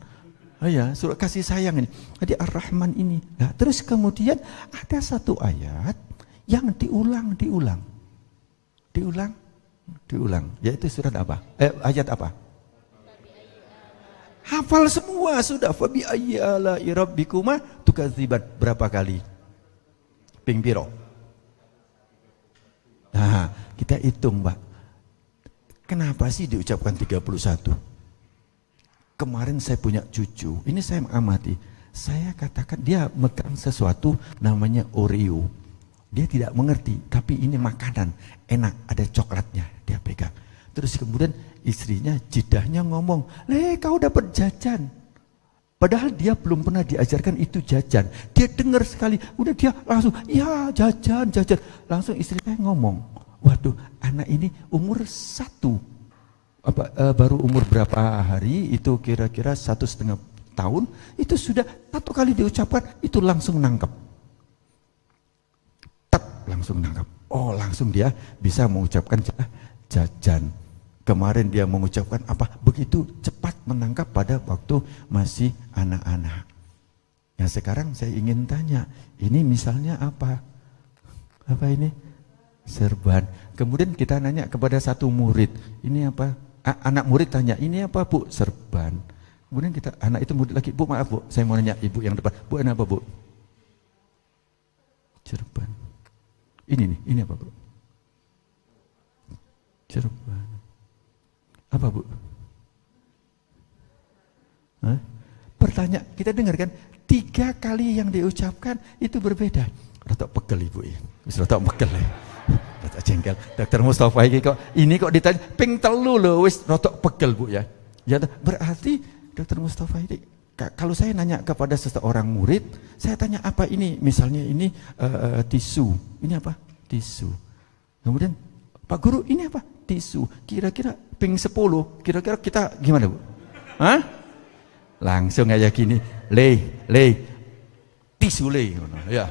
Oh ya, surat kasih sayang ini. Jadi Ar-Rahman ini. Nah, terus kemudian ada satu ayat yang diulang, yaitu surat apa? Ayat apa? Hafal semua sudah. Fabi ayyi ala'i rabbikuma tukadziban. Berapa kali? Ping piro? Nah, kita hitung, Pak. Kenapa sih diucapkan 31? Kemarin saya punya cucu, ini saya mengamati. Saya katakan dia megang sesuatu namanya Oreo. Dia tidak mengerti, tapi ini makanan, enak, ada coklatnya, dia pegang. Terus kemudian istrinya, jidahnya ngomong, kau dapat jajan. Padahal dia belum pernah diajarkan itu jajan. Dia dengar sekali, udah dia langsung, ya jajan. Langsung istrinya ngomong, waduh anak ini umur 1. Baru umur berapa hari, itu kira-kira 1,5 tahun, itu sudah 1 kali diucapkan, itu langsung nangkep. Langsung nangkap. Oh, langsung dia bisa mengucapkan jajan. Kemarin dia mengucapkan apa? Begitu cepat menangkap pada waktu masih anak-anak. Nah, sekarang saya ingin tanya, ini misalnya apa? Apa ini? Serban. Kemudian kita nanya kepada satu murid, ini apa? Anak murid tanya, ini apa Bu? Serban. Kemudian anak itu murid lagi, Bu maaf Bu, saya mau nanya ibu yang depan, Bu ini apa Bu? Serban. Ini apa Bu? Serban. Apa Bu? Hah? Pertanyaan, kita dengarkan 3 kali yang diucapkan itu berbeda. Rotok pegel ibu ya, rotok pegel ya. Rotok jengkel. Dokter Mustafa ini kok ditanya ping 3 loh, wis rotok pegel Bu ya. Ya berarti Dokter Mustafa ini kalau saya nanya kepada seseorang murid, saya tanya apa ini? Misalnya ini tisu. Ini apa? Tisu. Kemudian Pak Guru ini apa? Tisu. Kira-kira ping 10. Kira-kira kita gimana Bu? Hah? Langsung aja gini, tisu ya,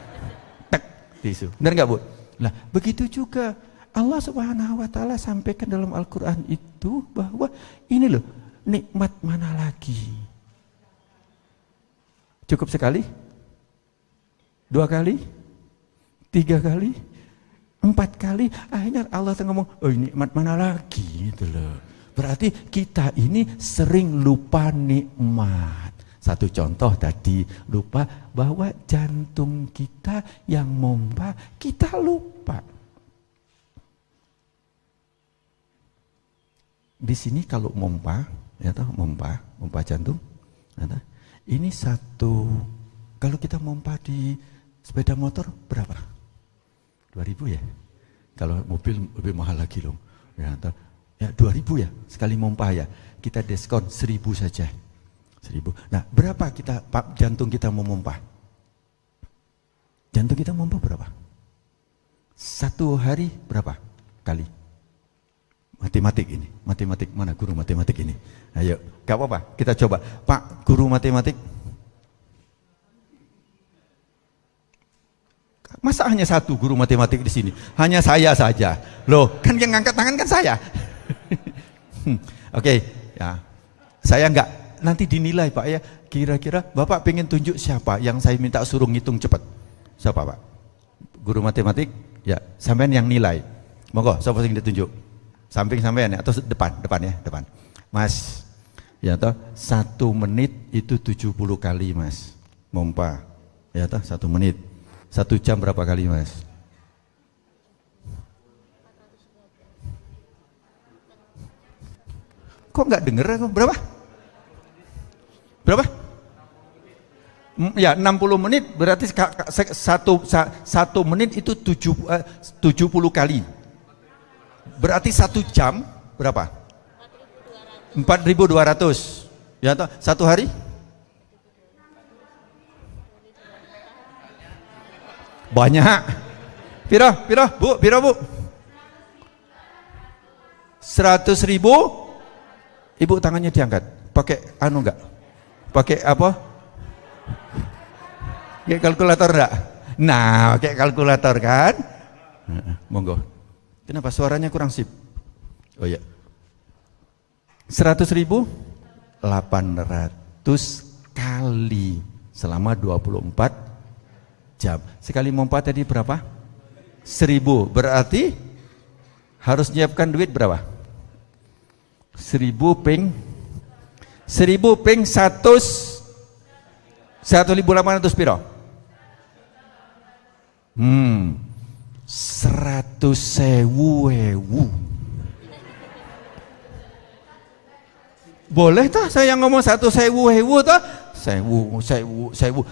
tek tisu, benar nggak Bu? Nah begitu juga Allah Subhanahu Wa Taala sampaikan dalam Al-Quran itu bahwa ini loh nikmat mana lagi? Cukup sekali, 2 kali, 3 kali, 4 kali, akhirnya Allah ngomong, oh nikmat mana lagi itu loh. Berarti kita ini sering lupa nikmat. Satu contoh tadi, lupa bahwa jantung kita yang mompa, kita lupa. Di sini kalau mompa, ya tahu mompa jantung, ya tahu, ini satu. Kalau kita mompa di sepeda motor berapa? 2.000 ya. Kalau mobil lebih mahal lagi loh. Ya tahu. Ya 2.000 ya, sekali mompa ya. Kita diskon 1.000 saja. 1.000. Nah, berapa jantung kita mau mompa? Jantung kita mompa berapa? 1 hari berapa kali? Matematik ini. Matematik mana guru matematik ini? Ayo, gak apa-apa, kita coba. Pak guru matematik. Masa hanya 1 guru matematik di sini? Hanya saya saja. Loh, kan yang ngangkat tangan kan saya. Oke, ya. Saya enggak nanti dinilai Pak ya. Kira-kira Bapak pengen tunjuk siapa yang saya minta suruh ngitung cepat? Siapa Pak? Guru matematik? Ya, sampean yang nilai. Monggo, siapa yang ditunjuk? Samping sampean ya atau depan ya, depan. Mas. Ya toh, 1 menit itu 70 kali Mas. Mompa. Ya toh, 1 menit. 1 jam berapa kali Mas? Kok nggak denger? Berapa? Berapa? Ya 60 menit berarti 1 menit itu 70 kali. Berarti 1 jam berapa? 4.200. Ya toh, 1 hari? Banyak. Piro Bu? 100.000. Ibu tangannya diangkat. Pakai anu enggak? Pakai apa? Pakai kalkulator enggak? Nah, pakai kalkulator kan? Monggo. Kenapa suaranya kurang sip? Oh ya. 100.000 800 kali selama 24 jam. Sekali mompa tadi berapa? 1.000. Berarti harus nyiapkan duit berapa? 1.000 ping 1.800 piro? 100.000. Boleh toh saya ngomong 100.000 toh? 1.000.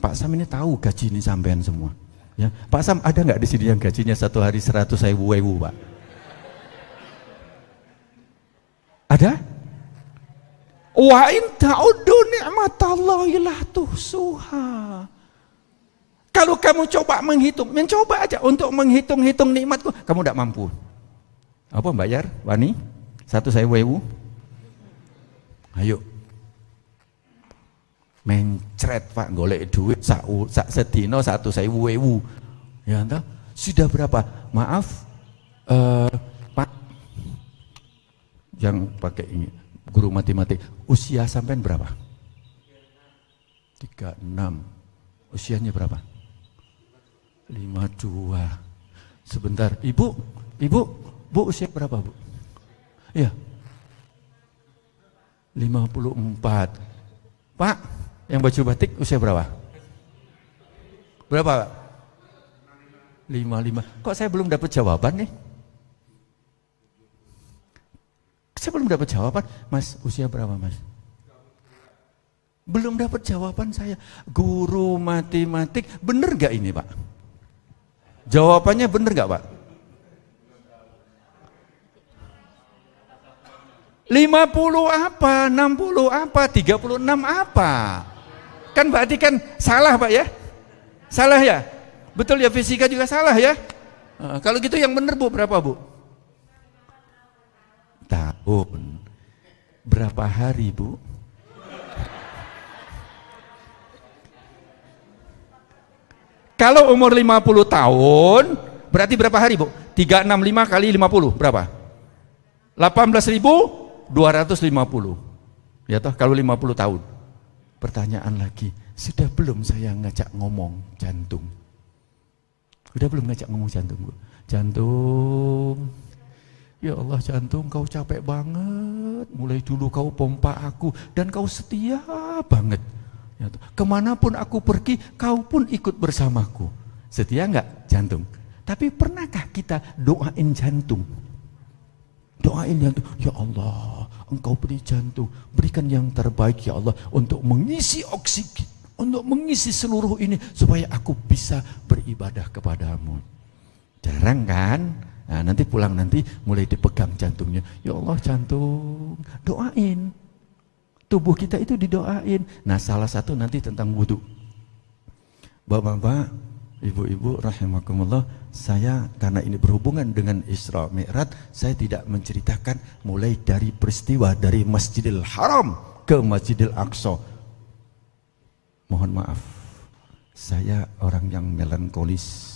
Pak Sam ini tahu gaji ini sampean semua. Ya, Pak Sam ada nggak di sini yang gajinya 1 hari 100.000 Pak? Ada? Wa in ta'uddu ni'matallahi la tuhsuha. Kalau kamu coba mencoba aja untuk menghitung-hitung nikmatku, kamu tidak mampu. Apa bayar? Wani? 1.000. Ayo. Mencret Pak, golek duit sak sedino 1.000. Ya entah, sudah berapa? Maaf, Pak, yang pakai ini guru matematik, usia sampean berapa? 36. Usianya berapa? 52. Sebentar, Bu usia berapa, Bu? Iya. 54. Pak, yang baju batik usia berapa? Berapa, Pak? 55. Kok saya belum dapat jawaban nih? Saya belum dapat jawaban. Mas, usia berapa, Mas? Belum dapat jawaban saya. Guru matematik, bener gak ini, Pak? Jawabannya bener gak, Pak? 50 apa? 60 apa? 36 apa? Kan berarti kan salah, Pak ya? Salah ya? Betul ya, fisika juga salah ya? Kalau gitu yang bener, Bu, berapa, Bu? Tahun. Berapa hari, Bu? Kalau umur 50 tahun, berarti berapa hari, Bu? 365 kali 50, berapa? 18.250. Ya toh, kalau 50 tahun. Pertanyaan lagi, sudah belum saya ngajak ngomong jantung? Sudah belum ngajak ngomong jantung, Bu? Jantung, ya Allah jantung, kau capek banget. Mulai dulu kau pompa aku dan kau setia banget. Ya toh, kemanapun aku pergi, kau pun ikut bersamaku. Setia enggak jantung? Tapi pernahkah kita doain jantung? Doain jantung, ya Allah, engkau beri jantung, berikan yang terbaik ya Allah untuk mengisi oksigen, untuk mengisi seluruh ini supaya aku bisa beribadah kepadamu. Jarang kan? Nah, nanti pulang nanti mulai dipegang jantungnya. Ya Allah jantung, doain. Tubuh kita itu didoain. Nah, salah satu nanti tentang wudhu. Bapak-bapak, ibu-ibu rahimakumullah, saya karena ini berhubungan dengan Isra Mi'raj, saya tidak menceritakan mulai dari peristiwa dari Masjidil Haram ke Masjidil Aqsa. Mohon maaf, saya orang yang melankolis.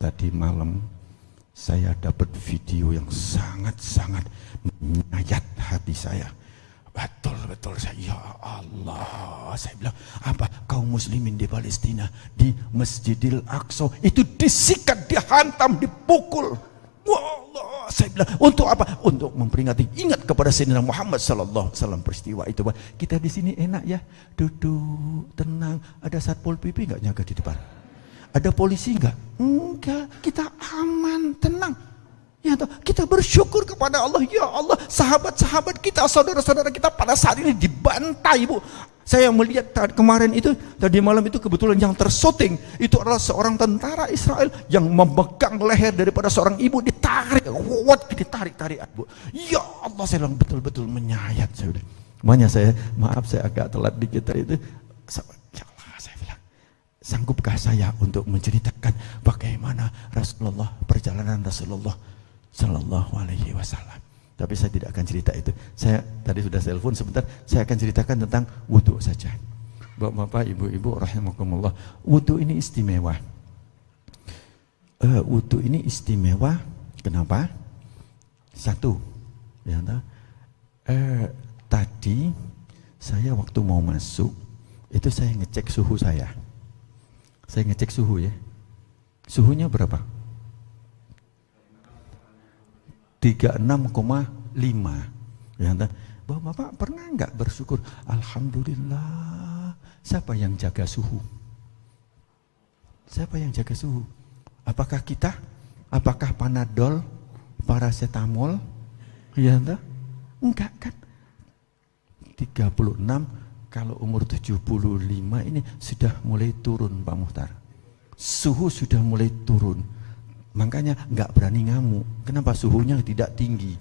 Tadi malam saya dapat video yang sangat-sangat menyayat hati saya. Betul-betul saya, ya Allah, saya bilang, apa kaum muslimin di Palestina, di Masjidil Aqsa itu disikat, dihantam, dipukul. Wah Allah, saya bilang, untuk apa? Untuk memperingati, ingat kepada Sayyidina Muhammad sallallahu alaihi wasallam peristiwa itu. Kita di sini enak ya, duduk tenang. Ada Satpol PP enggak jaga di depan? Ada polisi enggak? Enggak, kita aman, tenang. Ya, kita bersyukur kepada Allah. Ya Allah, sahabat-sahabat kita, saudara-saudara kita pada saat ini dibantai, Bu. Saya melihat kemarin itu, tadi malam itu kebetulan yang tersyuting itu adalah seorang tentara Israel yang memegang leher daripada seorang ibu, ditarik, ditarik, Bu. Ya Allah, saya bilang betul-betul menyayat. Makanya saya, maaf saya agak telat dikit itu. Ya Allah, saya bilang, sanggupkah saya untuk menceritakan bagaimana Rasulullah, perjalanan Rasulullah Sallallahu Alaihi Wasallam. Tapi saya tidak akan cerita itu. Saya tadi sudah telepon sebentar. Saya akan ceritakan tentang wudhu saja. Bapak-bapak, ibu-ibu, rahimakumullah. Wudhu ini istimewa. Wudhu ini istimewa. Kenapa? Satu. Ya, tadi saya waktu mau masuk itu saya ngecek suhu saya. Saya ngecek suhu ya. Suhunya berapa? 36,5. Ya, Bapak pernah enggak bersyukur? Alhamdulillah. Siapa yang jaga suhu? Siapa yang jaga suhu? Apakah kita? Apakah Panadol, paracetamol? Ya, enggak kan? 36, kalau umur 75 ini sudah mulai turun, Pak Muhtar. Suhu sudah mulai turun. Makanya nggak berani ngamuk. Kenapa? Suhunya tidak tinggi.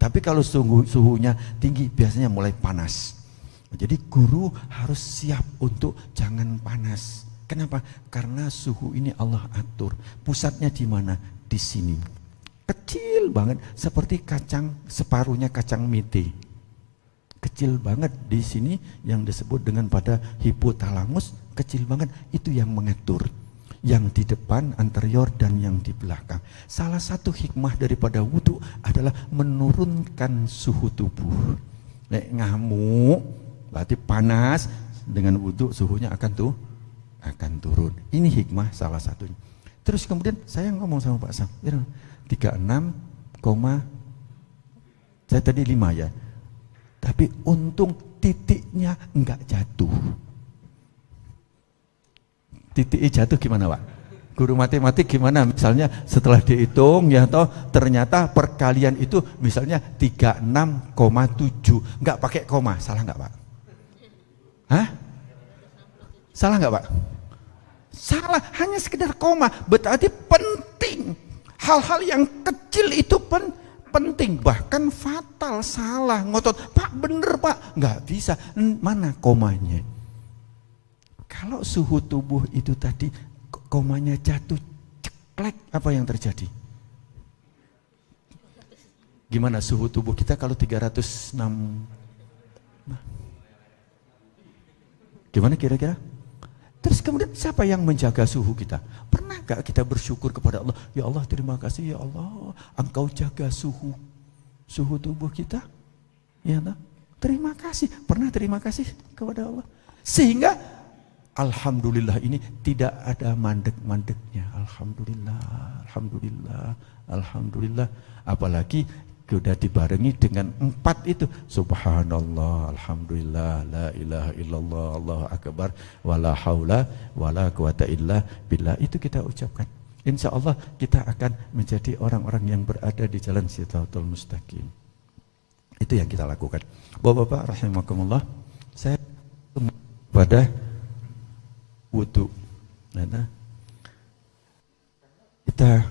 Tapi kalau suhunya tinggi biasanya mulai panas. Jadi guru harus siap untuk jangan panas. Kenapa? Karena suhu ini Allah atur. Pusatnya di mana? Di sini. Kecil banget, seperti kacang, separuhnya kacang mete. Kecil banget di sini yang disebut dengan pada hipotalamus, kecil banget, itu yang mengatur. Yang di depan, anterior, dan yang di belakang. Salah satu hikmah daripada wudhu adalah menurunkan suhu tubuh. Ngamuk, berarti panas, dengan wudhu suhunya akan akan turun. Ini hikmah salah satunya. Terus kemudian saya ngomong sama Pak Sam, 36, saya tadi 5 ya. Tapi untung titiknya enggak jatuh. Titiknya jatuh gimana Pak? Guru matematik gimana? Misalnya setelah dihitung ya toh ternyata perkalian itu misalnya 36,7. Enggak pakai koma, salah enggak Pak? Hah? Salah enggak Pak? Salah, hanya sekedar koma. Berarti penting. Hal-hal yang kecil itu penting, bahkan fatal, salah, ngotot. Pak bener Pak, nggak bisa. Mana komanya? Kalau suhu tubuh itu tadi komanya jatuh, ceklek, apa yang terjadi? Gimana suhu tubuh kita kalau 306? Gimana kira-kira? Terus kemudian siapa yang menjaga suhu kita? Pernah gak kita bersyukur kepada Allah? Ya Allah terima kasih ya Allah, Engkau jaga suhu tubuh kita. Ya Allah, terima kasih. Pernah terima kasih kepada Allah? Sehingga alhamdulillah ini tidak ada mandek-mandeknya. Alhamdulillah, alhamdulillah, alhamdulillah. Apalagi sudah dibarengi dengan 4 itu. Subhanallah, alhamdulillah, la ilaha illallah, Allahu akbar, wala haula wala quwata illa billah. Itu kita ucapkan. Insya Allah kita akan menjadi orang-orang yang berada di jalan Siratal Mustaqim. Itu yang kita lakukan. Bapak-bapak rahimakumullah, saya pada wudu. Nah, kita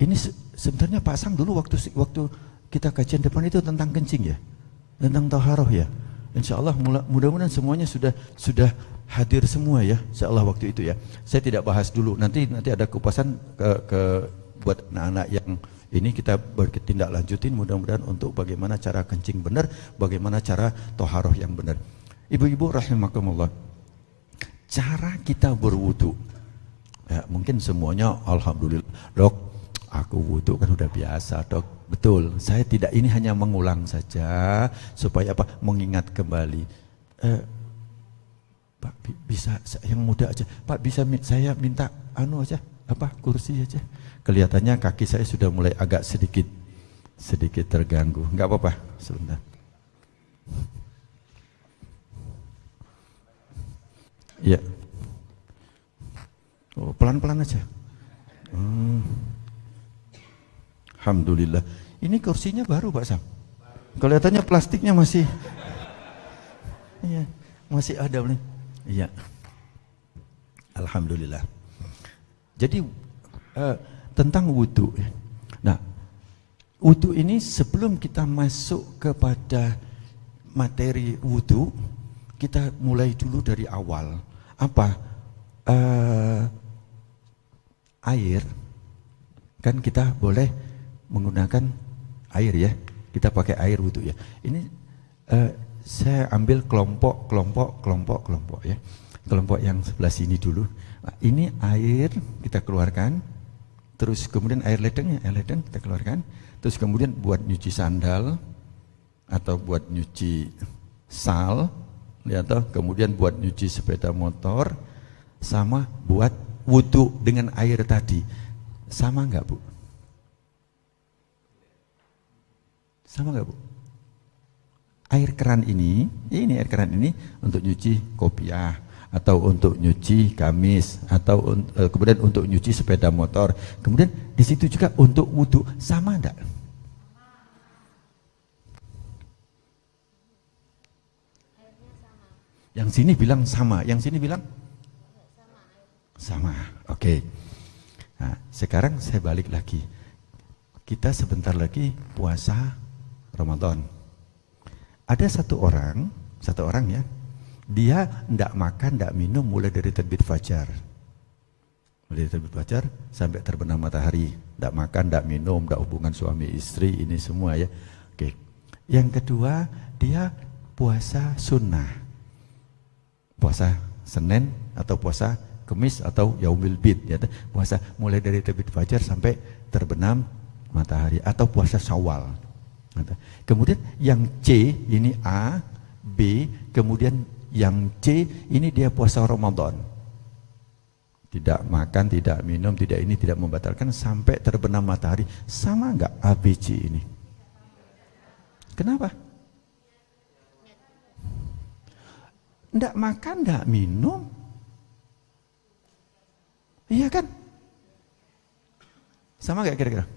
ini sebenarnya Pak Sam dulu waktu kita kajian depan itu tentang kencing ya, tentang taharoh ya. Insya Allah mudah-mudahan semuanya sudah hadir semua ya, insya Allah waktu itu ya. Saya tidak bahas dulu, nanti ada kupasan ke buat anak-anak yang ini kita bertindak lanjutin mudah-mudahan untuk bagaimana cara kencing benar, bagaimana cara taharoh yang benar. Ibu-ibu rahimakumullah, cara kita berwudu ya, mungkin semuanya alhamdulillah dok, aku wudu kan udah biasa dok. Betul, saya tidak, ini hanya mengulang saja supaya apa? Mengingat kembali. Pak bisa yang muda aja. Pak bisa saya minta anu aja, apa kursi aja. Kelihatannya kaki saya sudah mulai agak sedikit terganggu. Enggak apa-apa, sebentar. Ya. Oh, pelan-pelan aja. Alhamdulillah. Ini kursinya baru Pak Sam. Kelihatannya plastiknya masih iya, masih ada nih. Iya. Alhamdulillah. Jadi tentang wudu. Nah, wudu ini sebelum kita masuk kepada materi wudu, kita mulai dulu dari awal. Apa? Air. Kan kita boleh menggunakan air ya, kita pakai air wudu ya. Ini saya ambil kelompok ya. Kelompok yang sebelah sini dulu. Nah, ini air kita keluarkan, terus kemudian air ledeng kita keluarkan, terus kemudian buat nyuci sandal atau buat nyuci sal, ya toh, kemudian buat nyuci sepeda motor, sama buat wudu dengan air tadi. Sama enggak Bu? Sama enggak Bu? Air keran ini air keran ini untuk nyuci kopiah, atau untuk nyuci gamis, atau kemudian untuk nyuci sepeda motor. Kemudian di situ juga untuk wudu, sama enggak? Yang sini bilang sama, yang sini bilang sama. Oke. Nah, sekarang saya balik lagi. Kita sebentar lagi puasa Ramadan. Ada satu orang ya, dia tidak makan, tidak minum mulai dari terbit fajar. Mulai dari terbit fajar sampai terbenam matahari. Tidak makan, tidak minum, tidak hubungan suami istri, ini semua ya. Oke. Yang kedua, dia puasa sunnah. Puasa Senin atau puasa Kemis atau Yaumil Bid ya. Puasa mulai dari terbit fajar sampai terbenam matahari, atau puasa Syawal. Kemudian yang C ini A, B, kemudian yang C ini dia puasa Ramadan. Tidak makan, tidak minum, tidak ini, tidak membatalkan sampai terbenam matahari. Sama enggak ABC ini? Kenapa? Enggak makan, enggak minum. Iya kan? Sama enggak kira-kira?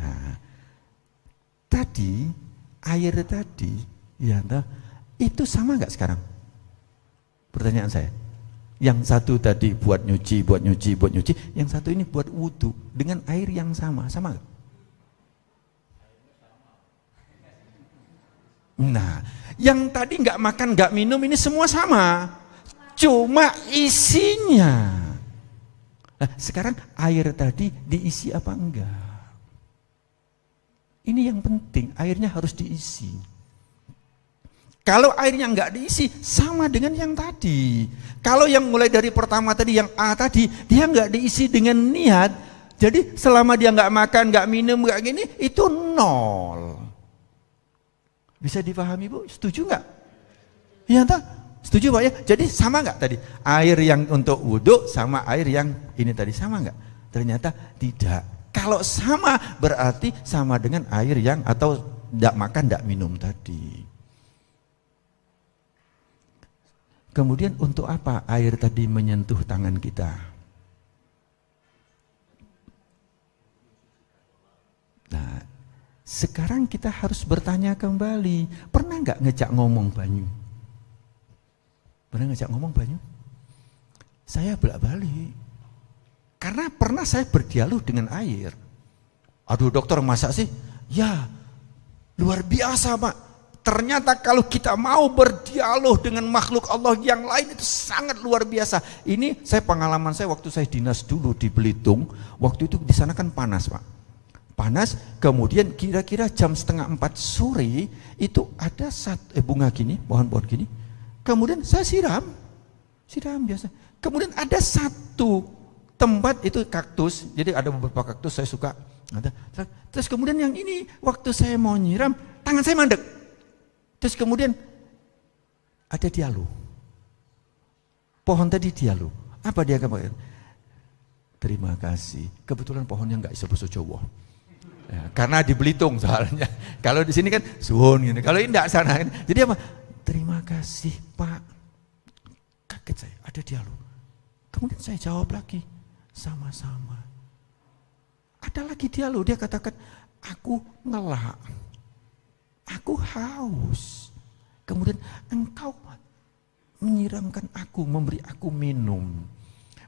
Nah, tadi, air tadi, ya, itu sama enggak sekarang? Pertanyaan saya. Yang satu tadi buat nyuci, yang satu ini buat wudhu dengan air yang sama enggak? Nah, yang tadi enggak makan, enggak minum ini semua sama, cuma isinya. Nah, sekarang air tadi diisi apa enggak? Ini yang penting, airnya harus diisi. Kalau airnya enggak diisi, sama dengan yang tadi. Kalau yang mulai dari pertama tadi, yang A tadi, dia enggak diisi dengan niat. Jadi selama dia enggak makan, enggak minum, enggak gini, itu nol. Bisa dipahami Bu? Setuju enggak? Iya tak? Setuju Pak ya? Jadi sama enggak tadi? Air yang untuk wudhu sama air yang ini tadi sama enggak? Ternyata tidak. Kalau sama berarti sama dengan air yang atau enggak makan, enggak minum tadi. Kemudian untuk apa air tadi menyentuh tangan kita? Nah, sekarang kita harus bertanya kembali, pernah nggak ngejak ngomong Banyu? Pernah ngejak ngomong Banyu? Saya bolak-balik. Karena pernah saya berdialog dengan air. Aduh dokter, masa sih? Ya, luar biasa Pak. Ternyata kalau kita mau berdialog dengan makhluk Allah yang lain itu sangat luar biasa. Ini pengalaman saya waktu saya dinas dulu di Belitung. Waktu itu di sana kan panas Pak. Panas, kemudian kira-kira jam 3:30 sore itu ada bunga gini, pohon-pohon gini. Kemudian saya siram biasa. Kemudian ada satu tempat itu kaktus, jadi ada beberapa kaktus saya suka. Terus kemudian yang ini waktu saya mau nyiram, tangan saya mandek. Terus kemudian ada dialog. Pohon tadi dialog. Apa dia katakan? Terima kasih. Kebetulan pohonnya enggak iso basa Jawa. Ya, karena di Belitung soalnya. Kalau di sini kan suwun gitu. Kalau ini enggak sana. Jadi apa? Terima kasih Pak. Kaget saya, ada dialog. Kemudian saya jawab lagi, sama-sama. Ada lagi dialog, dia katakan, aku ngelak. Aku haus. Kemudian engkau menyiramkan aku, memberi aku minum.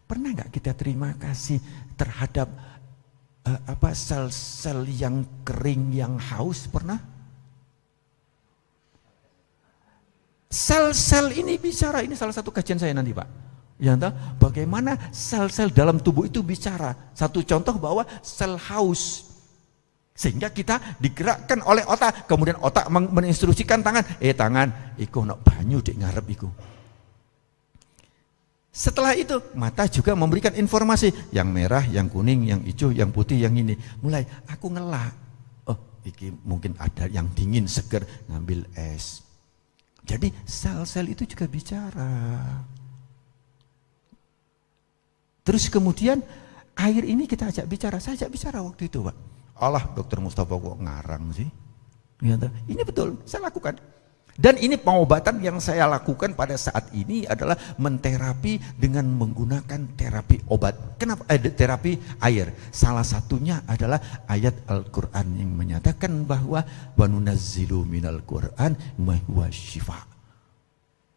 Pernah nggak kita terima kasih terhadap sel-sel yang kering, yang haus? Pernah? Sel-sel ini bicara. Ini salah satu kajian saya nanti Pak. Ya, bagaimana sel-sel dalam tubuh itu bicara. Satu contoh bahwa sel haus. Sehingga kita digerakkan oleh otak, kemudian otak menginstruksikan tangan, tangan, iku nak banyu di ngarep iku. Setelah itu, mata juga memberikan informasi, yang merah, yang kuning, yang hijau, yang putih, yang ini. Mulai, aku ngelak, oh iki mungkin ada yang dingin, seger, ngambil es. Jadi sel-sel itu juga bicara. Terus kemudian, air ini kita ajak bicara, saya ajak bicara waktu itu Pak. Allah, Dokter Mustafa kok ngarang sih? Ini betul, saya lakukan. Dan ini pengobatan yang saya lakukan pada saat ini adalah menterapi dengan menggunakan terapi obat. Kenapa? Terapi air. Salah satunya adalah ayat Al-Quran yang menyatakan bahwa wa nunazzilu minal Quran ma huwa syifa.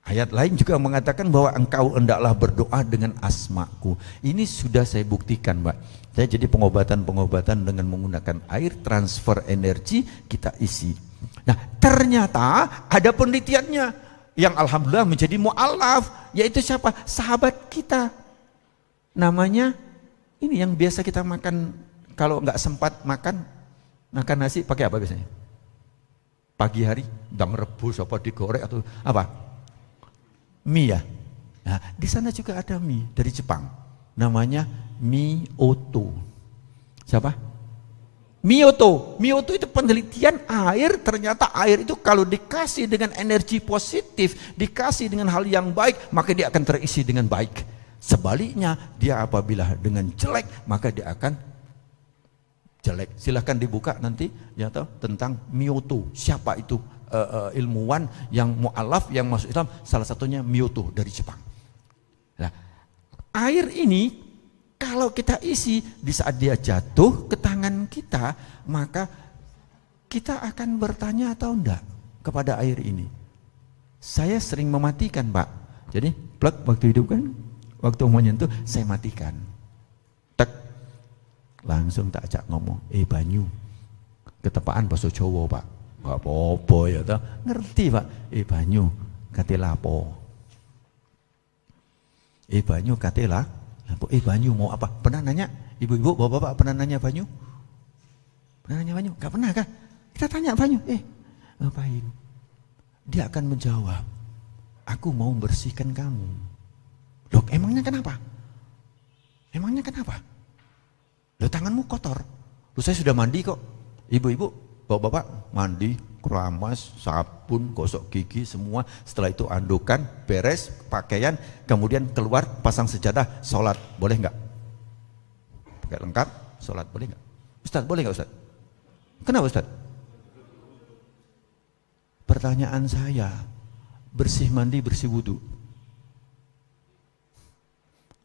Ayat lain juga mengatakan bahwa engkau hendaklah berdoa dengan asmaku. Ini sudah saya buktikan Pak. Saya jadi pengobatan-pengobatan dengan menggunakan air, transfer energi, kita isi. Nah ternyata ada penelitiannya yang alhamdulillah menjadi mu'alaf, yaitu siapa? Sahabat kita. Namanya ini yang biasa kita makan kalau nggak sempat makan nasi pakai apa biasanya? Pagi hari, dang rebus apa digoreng atau apa? Mie ya. Nah, di sana juga ada mie dari Jepang. Namanya Mioto. Siapa? Mioto. Mioto itu penelitian air, ternyata air itu kalau dikasih dengan energi positif, dikasih dengan hal yang baik, maka dia akan terisi dengan baik. Sebaliknya, dia apabila dengan jelek, maka dia akan jelek. Silahkan dibuka nanti ya tahu tentang Myoto. Siapa itu ilmuwan yang mu'alaf yang masuk Islam? Salah satunya Myoto dari Jepang. Nah, air ini kalau kita isi di saat dia jatuh ke tangan kita, maka kita akan bertanya atau enggak kepada air ini. Saya sering mematikan, Pak. Jadi plug waktu hidup kan, waktu mau nyentuh saya matikan. Tek, langsung tak ajak ngomong, banyu, ketepaan bahasa Jawa, Pak. Gak apa-apa ya toh, ngerti Pak. Banyu, kate lapo. Banyu kate lapo. Banyu mau apa? Pernah nanya, ibu-ibu, bapak-bapak pernah nanya banyu? Pernah nanya banyu? Gak pernah kan? Kita tanya banyu, ngapain? Dia akan menjawab, aku mau membersihkan kamu. Loh, emangnya kenapa? Emangnya kenapa? Loh, tanganmu kotor. Loh, saya sudah mandi kok. Ibu-ibu, bapak-bapak mandi, keramas, sabun, gosok gigi, semua. Setelah itu andukan, beres, pakaian, kemudian keluar, pasang sejadah, sholat. Boleh enggak? Pakai lengkap, sholat. Boleh enggak? Ustaz, boleh enggak Ustaz? Kenapa Ustaz? Pertanyaan saya, bersih mandi, bersih wudu.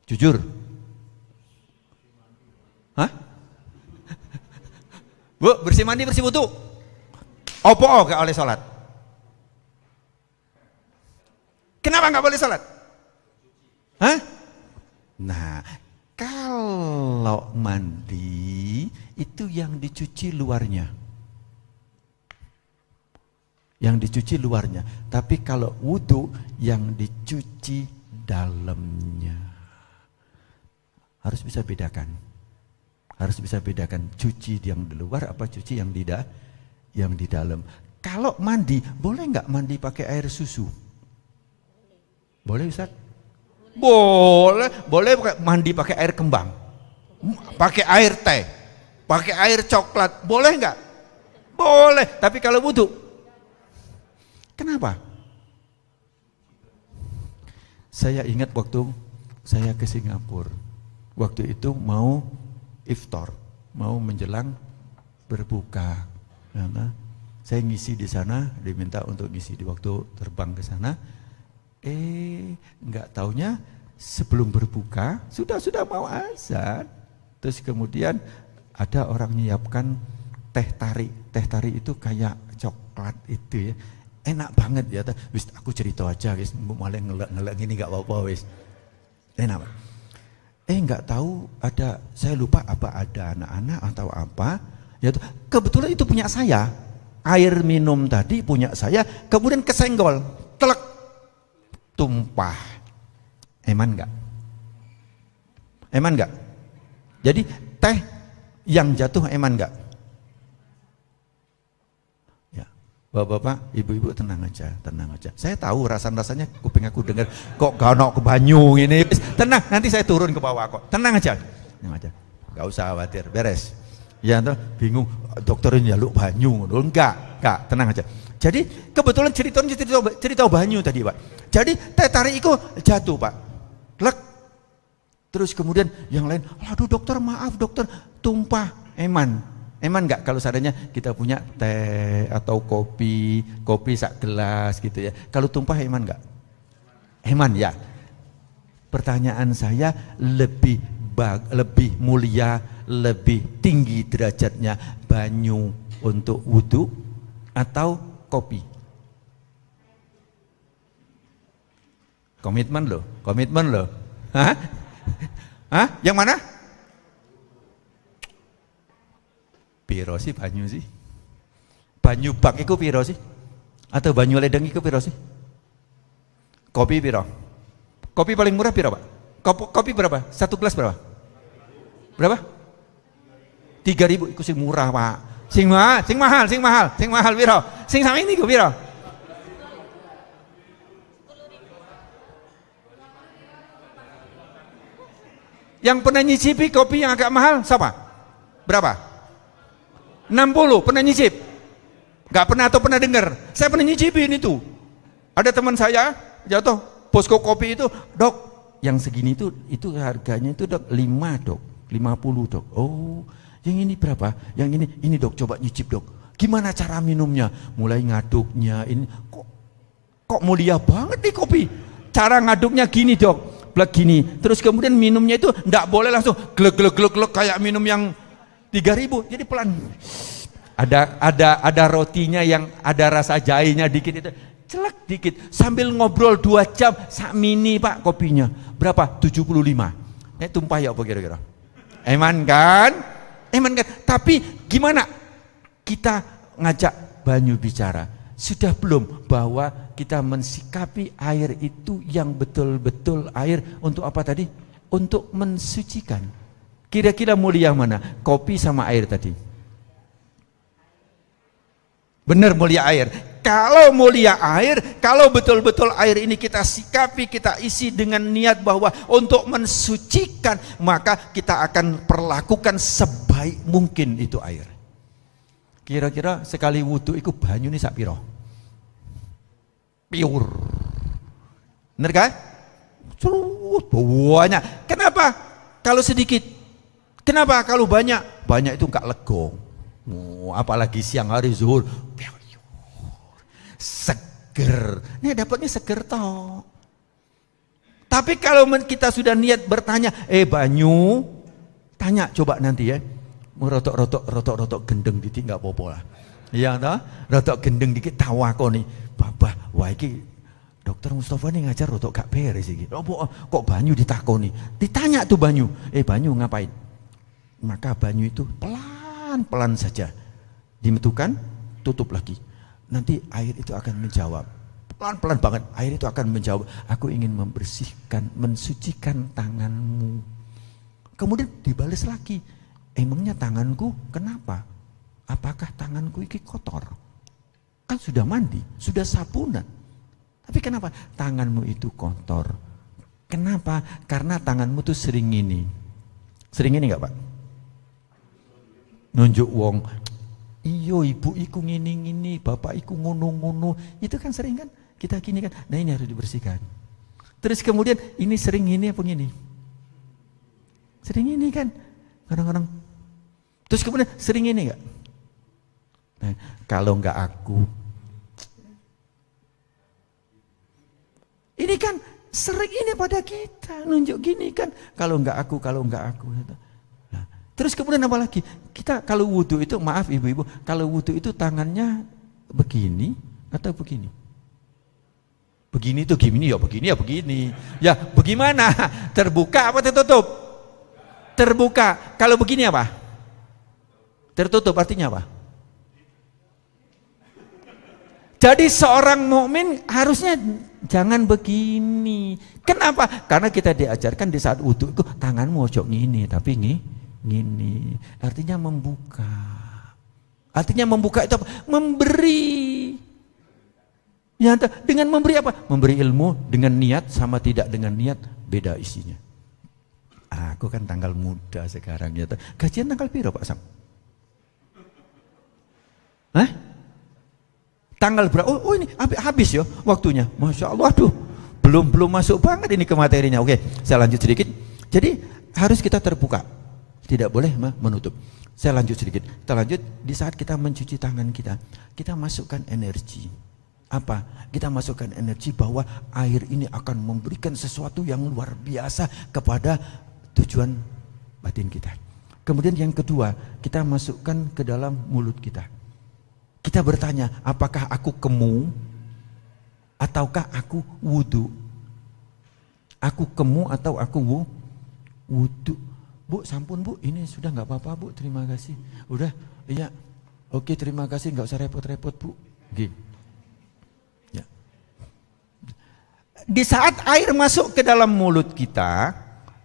Jujur. Hah? Bu, bersih mandi, bersih wudu. Opo gak oleh sholat? Kenapa gak boleh sholat? Hah? Nah, kalau mandi itu yang dicuci luarnya. Yang dicuci luarnya, tapi kalau wudu yang dicuci dalamnya. Harus bisa bedakan. Harus bisa bedakan cuci yang di luar apa cuci yang di dalam. Kalau mandi, boleh nggak mandi pakai air susu? Boleh Ustaz? Boleh, boleh mandi pakai air kembang. Pakai air teh, pakai air coklat, boleh nggak? Boleh, tapi kalau wudu kenapa? Saya ingat waktu saya ke Singapura, waktu itu mau iftar, mau menjelang berbuka. Karena saya ngisi di sana, diminta untuk ngisi di waktu terbang ke sana. Nggak taunya sebelum berbuka sudah mau azan. Terus kemudian ada orang nyiapkan teh tarik. Teh tarik itu kayak coklat itu ya. Enak banget ya, wis aku cerita aja wis, malah ngelak gini gak apa-apa wis. Enak. Nggak tahu ada, saya lupa apa ada anak-anak atau apa. Ya kebetulan itu punya saya. Air minum tadi punya saya, kemudian kesenggol, telek, tumpah. Eman nggak? Eman nggak? Jadi teh yang jatuh eman nggak? Bapak-bapak, ibu-ibu tenang aja, tenang aja. Saya tahu rasanya kuping aku dengar kok gak ke banyu ini. Tenang, nanti saya turun ke bawah kok. Tenang aja, tenang aja. Gak usah khawatir, beres. Ya, tuh bingung dokternya jaluk banyu, enggak, tenang aja. Jadi kebetulan cerita banyu tadi Pak. Jadi teh tarik itu jatuh Pak, lek. Terus kemudian yang lain, aduh dokter maaf dokter, tumpah, eman. Eman enggak kalau seandainya kita punya teh atau kopi sak gelas gitu ya. Kalau tumpah eman enggak? Eman ya. Pertanyaan saya lebih mulia, lebih tinggi derajatnya banyu untuk wudu atau kopi? Komitmen loh. Hah? Yang mana? Piro sih banyu sih? Banyu bak iku piro sih? Atau banyu ledeng iku piro sih? Kopi piro? Kopi paling murah piro Pak? Kopi berapa? Satu gelas berapa? Berapa? 3.000 iku sing murah Pak. Sing mahal piro? Sing sama ini iku piro? Yang pernah nyicipi kopi yang agak mahal siapa? Berapa? 60, pernah nyicip? Gak pernah atau pernah dengar? Saya pernah nyicipin itu. Ada teman saya jatuh posko kopi itu, dok yang segini itu harganya itu dok 5 dok, 50 dok. Oh, yang ini berapa? Yang ini dok, coba nyicip dok. Gimana cara minumnya? Mulai ngaduknya, ini kok mulia banget nih kopi. Cara ngaduknya gini dok, blek gini. Terus kemudian minumnya itu enggak boleh langsung glek kayak minum yang 3.000. Jadi pelan. Ada rotinya yang ada rasa jahenya dikit itu. Celek dikit sambil ngobrol 2 jam sak mini Pak kopinya. Berapa? 75. Tumpah ya apa kira-kira? Eman kan? Tapi gimana kita ngajak Banyu bicara? Sudah belum bahwa kita mensikapi air itu yang betul-betul air untuk apa tadi? Untuk mensucikan. Kira-kira mulia mana? Kopi sama air tadi. Benar mulia air. Kalau mulia air, kalau betul-betul air ini kita sikapi, kita isi dengan niat bahwa untuk mensucikan, maka kita akan perlakukan sebaik mungkin itu air. Kira-kira sekali wudu itu banyu ini sak piro? Pure. Benar kan? Banyak. Kenapa? Kalau sedikit. Kenapa kalau banyak? Banyak itu enggak legong. Apalagi siang hari zuhur. Seger. Ini dapatnya seger toh. Tapi kalau kita sudah niat bertanya, Banyu, tanya coba nanti ya. Rotok gendeng dikit enggak apa-apa lah. Iya toh? Rotok gendeng dikit tawakoni. Babah, wah iki Dokter Mustafa ini ngajar rotok gak beres iki. Kok Banyu ditakoni? Ditanya tuh Banyu, Banyu ngapain? Maka Banyu itu pelan-pelan saja dimetukan, tutup lagi. Nanti air itu akan menjawab. Pelan-pelan banget air itu akan menjawab. Aku ingin membersihkan, mensucikan tanganmu. Kemudian dibalas lagi. Emangnya tanganku kenapa? Apakah tanganku ini kotor? Kan sudah mandi, sudah sabunan. Tapi kenapa tanganmu itu kotor? Kenapa? Karena tanganmu tuh sering ini. Sering ini enggak Pak? Nunjuk wong. Iyo ibu iku ngini, bapak iku ngono. Itu kan sering kan? Kita gini kan. Nah ini harus dibersihkan. Terus kemudian ini sering ini apa gini? Sering ini kan? Kadang-kadang. Terus kemudian sering ini enggak? Nah, kalau enggak aku. Ini kan sering ini pada kita. Nunjuk gini kan. Kalau enggak aku. Nah, terus kemudian apa lagi? Kita kalau wudu itu, maaf ibu-ibu, kalau wudu itu tangannya begini atau begini? Begini tuh gini ya begini. Ya bagaimana? Terbuka apa tertutup? Terbuka. Kalau begini apa? Tertutup artinya apa? Jadi seorang mukmin harusnya jangan begini. Kenapa? Karena kita diajarkan di saat wudu itu tanganmu ojo ngini, tapi ngini. Artinya membuka. Artinya membuka itu apa? Memberi. Ya, dengan memberi apa? Memberi ilmu dengan niat sama tidak dengan niat beda isinya. Aku kan tanggal muda sekarang ya. Gajian tanggal piro Pak Sam? Hah? Tanggal berapa? Oh ini habis ya waktunya. Masya Allah, aduh, belum masuk banget ini ke materinya. Oke, saya lanjut sedikit. Jadi harus kita terbuka, tidak boleh menutup. Saya lanjut sedikit. Kita lanjut di saat kita mencuci tangan kita masukkan energi. Apa? Kita masukkan energi bahwa air ini akan memberikan sesuatu yang luar biasa kepada tujuan batin kita. Kemudian yang kedua, kita masukkan ke dalam mulut kita. Kita bertanya, apakah aku kemu ataukah aku wudu? Aku kemu atau aku wudu? Bu, sampun Bu, ini sudah nggak apa-apa Bu, terima kasih. Udah, iya, oke terima kasih, nggak usah repot-repot Bu. Oke. Ya. Di saat air masuk ke dalam mulut kita,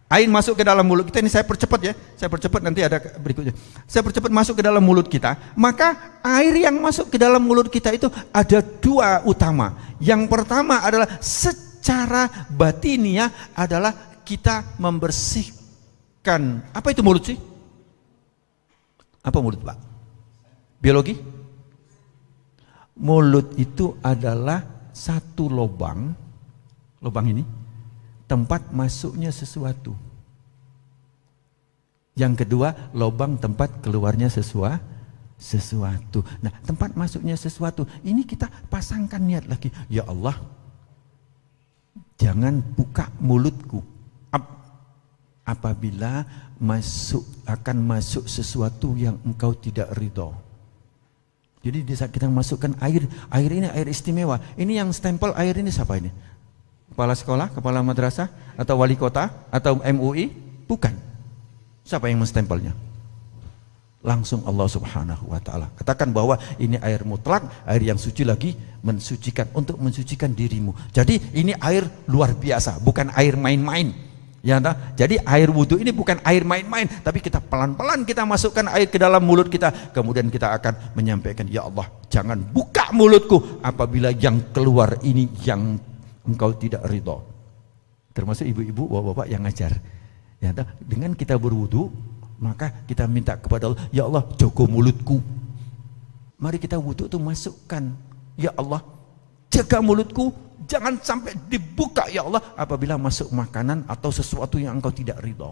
ini saya percepat ya, nanti ada berikutnya. Saya percepat masuk ke dalam mulut kita, maka air yang masuk ke dalam mulut kita itu ada dua utama. Yang pertama adalah secara batiniah adalah kita membersihkan. Apa itu mulut sih? Apa mulut Pak? Biologi? Mulut itu adalah satu lubang ini. tempat masuknya sesuatu. Yang kedua, lubang tempat keluarnya sesuatu. Nah, tempat masuknya sesuatu, ini kita pasangkan niat lagi. Ya Allah, jangan buka mulutku apabila akan masuk sesuatu yang engkau tidak ridho. Jadi di saat kita masukkan air ini air istimewa. Ini yang stempel air ini siapa ini? Kepala sekolah, kepala madrasah, atau wali kota, atau MUI? Bukan. Siapa yang menstempelnya? Langsung Allah Subhanahu wa ta'ala. Katakan bahwa ini air mutlak, air yang suci lagi mensucikan, untuk mensucikan dirimu. Jadi ini air luar biasa, bukan air main-main. Ya, jadi air wudhu ini bukan air main-main, tapi kita pelan-pelan kita masukkan air ke dalam mulut kita, kemudian kita akan menyampaikan, ya Allah, jangan buka mulutku apabila yang keluar ini yang engkau tidak ridho. Termasuk ibu-ibu, bapak-bapak yang ngajar. Ya, dengan kita berwudu, maka kita minta kepada Allah, ya Allah, jaga mulutku. Mari kita wudu itu masukkan, ya Allah, jaga mulutku, jangan sampai dibuka ya Allah apabila masuk makanan atau sesuatu yang engkau tidak ridho.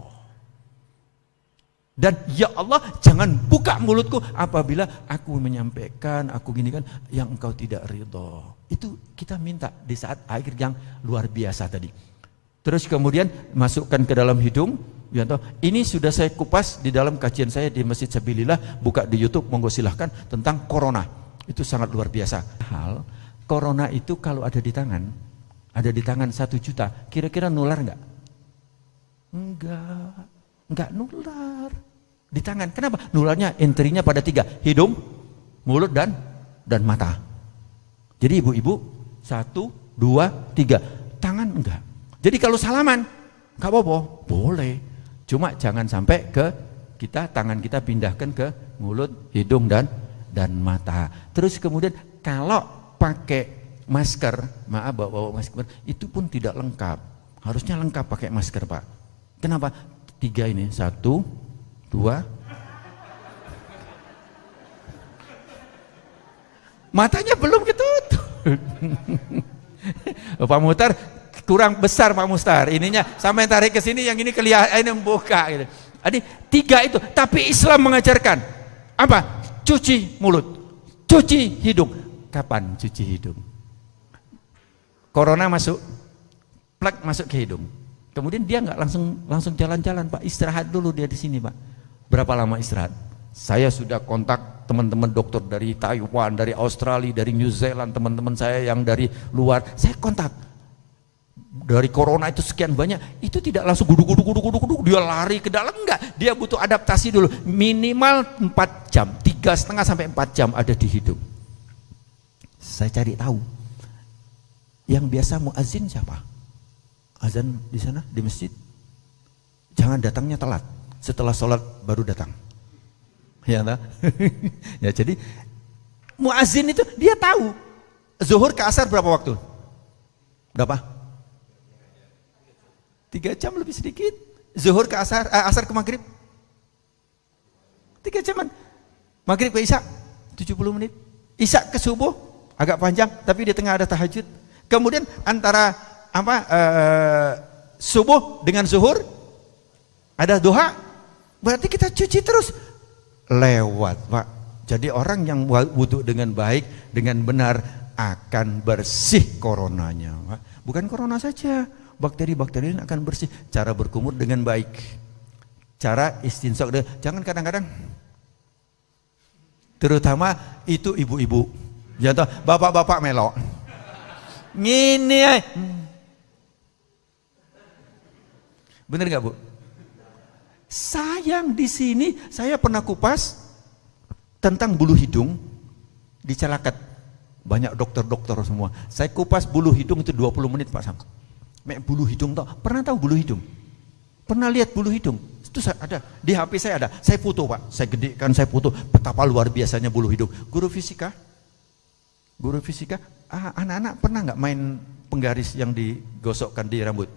Dan ya Allah, jangan buka mulutku apabila aku menyampaikan, aku gini kan, yang engkau tidak ridho. Itu kita minta di saat air yang luar biasa tadi. Terus kemudian masukkan ke dalam hidung. Ya, ini sudah saya kupas di dalam kajian saya di Masjid Sabilillah, buka di YouTube, monggo silahkan, tentang corona. Itu sangat luar biasa. Hal corona itu kalau ada di tangan 1 juta, kira-kira nular enggak? Enggak nular. Di tangan. Kenapa? Nularnya entrinya pada 3, hidung, mulut dan mata. Jadi ibu-ibu 1, 2, 3, tangan enggak. Jadi kalau salaman enggak apa-apa, boleh. Cuma jangan sampai tangan kita pindahkan ke mulut, hidung dan mata. Terus kemudian kalau pakai masker, maaf bawa masker, itu pun tidak lengkap. Harusnya lengkap pakai masker, Pak. Kenapa? 3 ini, 1, 2. Matanya belum ketutup. Pak Muhtar kurang besar, Pak Mustar. Ininya sampai tarik ke sini, yang ini kelihatan, ini membuka gitu. Jadi 3 itu, tapi Islam mengajarkan apa? Cuci mulut, cuci hidung. Kapan cuci hidung? Corona masuk, plak masuk ke hidung. Kemudian dia nggak langsung jalan-jalan, Pak. Istirahat dulu dia di sini, Pak. Berapa lama istirahat? Saya sudah kontak teman-teman dokter dari Taiwan, dari Australia, dari New Zealand, teman-teman saya yang dari luar. Saya kontak. Dari corona itu sekian banyak, itu tidak langsung guduk dia lari ke dalam, enggak. Dia butuh adaptasi dulu, minimal 4 jam, 3,5 sampai 4 jam ada di hidung. Saya cari tahu, yang biasa muazin siapa? Azan di sana, di masjid. Jangan datangnya telat, setelah sholat baru datang. Ya, ya, jadi muazin itu dia tahu, zuhur ke asar berapa waktu? Berapa? 3 jam lebih sedikit. Zuhur ke asar, asar ke maghrib 3 jaman. Maghrib ke isya 70 menit. Isya ke subuh agak panjang, tapi di tengah ada tahajud. Kemudian antara subuh dengan zuhur ada duha. Berarti kita cuci terus. Lewat, Pak. Jadi orang yang wudhu dengan baik, dengan benar, akan bersih coronanya, Pak. Bukan corona saja, bakteri-bakteri ini akan bersih. Cara berkumur dengan baik, cara istinsaq, jangan kadang-kadang, terutama itu ibu-ibu, ya toh, bapak-bapak melok ngini, bener nggak Bu? Sayang, di sini saya pernah kupas tentang bulu hidung di Calaket, banyak dokter-dokter semua. Saya kupas bulu hidung itu 20 menit, Pak Sam. Bulu hidung toh, pernah tahu bulu hidung? Pernah lihat bulu hidung? Itu ada di HP saya ada. Saya foto, Pak. Saya gedekan, saya foto betapa luar biasanya bulu hidung. Guru fisika, anak-anak pernah nggak main penggaris yang digosokkan di rambut?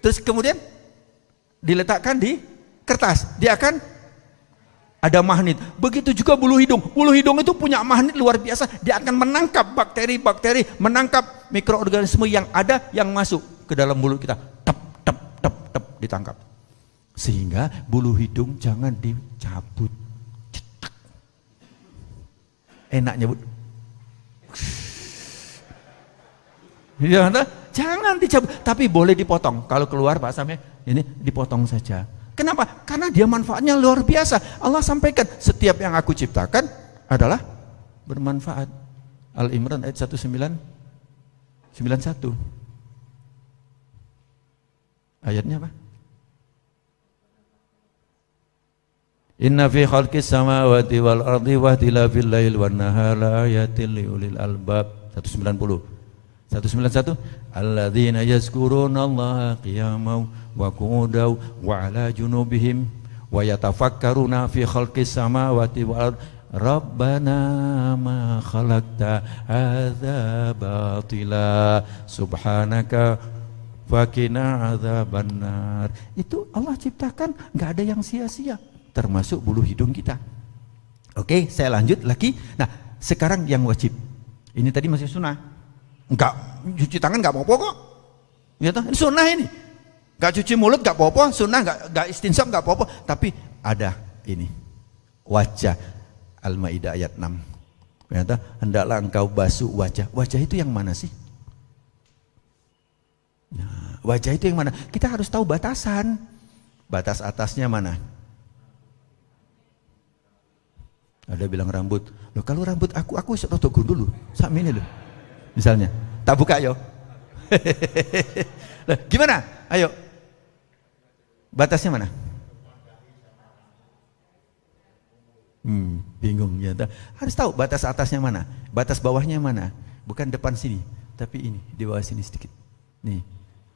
Terus kemudian diletakkan di kertas, dia akan Ada magnet. Begitu juga bulu hidung. Bulu hidung itu punya magnet luar biasa. Dia akan menangkap bakteri-bakteri, menangkap mikroorganisme yang ada yang masuk ke dalam bulu kita. Tep, tep, tep, tep, ditangkap. Sehingga bulu hidung jangan dicabut. Cetak. Enak nyebut. Ya, jangan dicabut. Tapi boleh dipotong. Kalau keluar Pak Sam ya, ini dipotong saja. Kenapa? Karena dia manfaatnya luar biasa. Allah sampaikan, setiap yang aku ciptakan adalah bermanfaat. Al-Imran ayat 1991. Ayatnya apa? Inna fi khalqis samawati wal ardi wa ikhtilafil laili wan nahari ayatil liulil albab. 190. 191 alladzina yazkurunallaha qiyaman wa qu'udan wa 'ala junubihim wa yatafakkaruna fi khalqis samawati wal ardi rabbana ma khalaqta hadza batila subhanaka faqina adzabannar. Itu Allah ciptakan, enggak ada yang sia-sia, termasuk bulu hidung kita. Oke, saya lanjut lagi. Nah, sekarang yang wajib. Ini tadi masih sunnah. Enggak, cuci tangan enggak apa-apa kok. Ya toh, ini sunnah ini. Enggak cuci mulut enggak apa-apa, sunnah enggak istinsyak enggak apa-apa, tapi ada ini. Wajah Al-Maidah ayat 6. Ya toh, hendaklah engkau basuh wajah. Wajah itu yang mana sih? Nah, wajah itu yang mana? Kita harus tahu batasan. Batas atasnya mana? Ada bilang rambut. Loh, kalau rambut aku rotok gundul loh. Sak ini loh. Misalnya, tak buka yo. Gimana? Ayo. Batasnya mana? Bingung ya. Harus tahu batas atasnya mana, batas bawahnya mana. Bukan depan sini, tapi ini di bawah sini sedikit. Nih,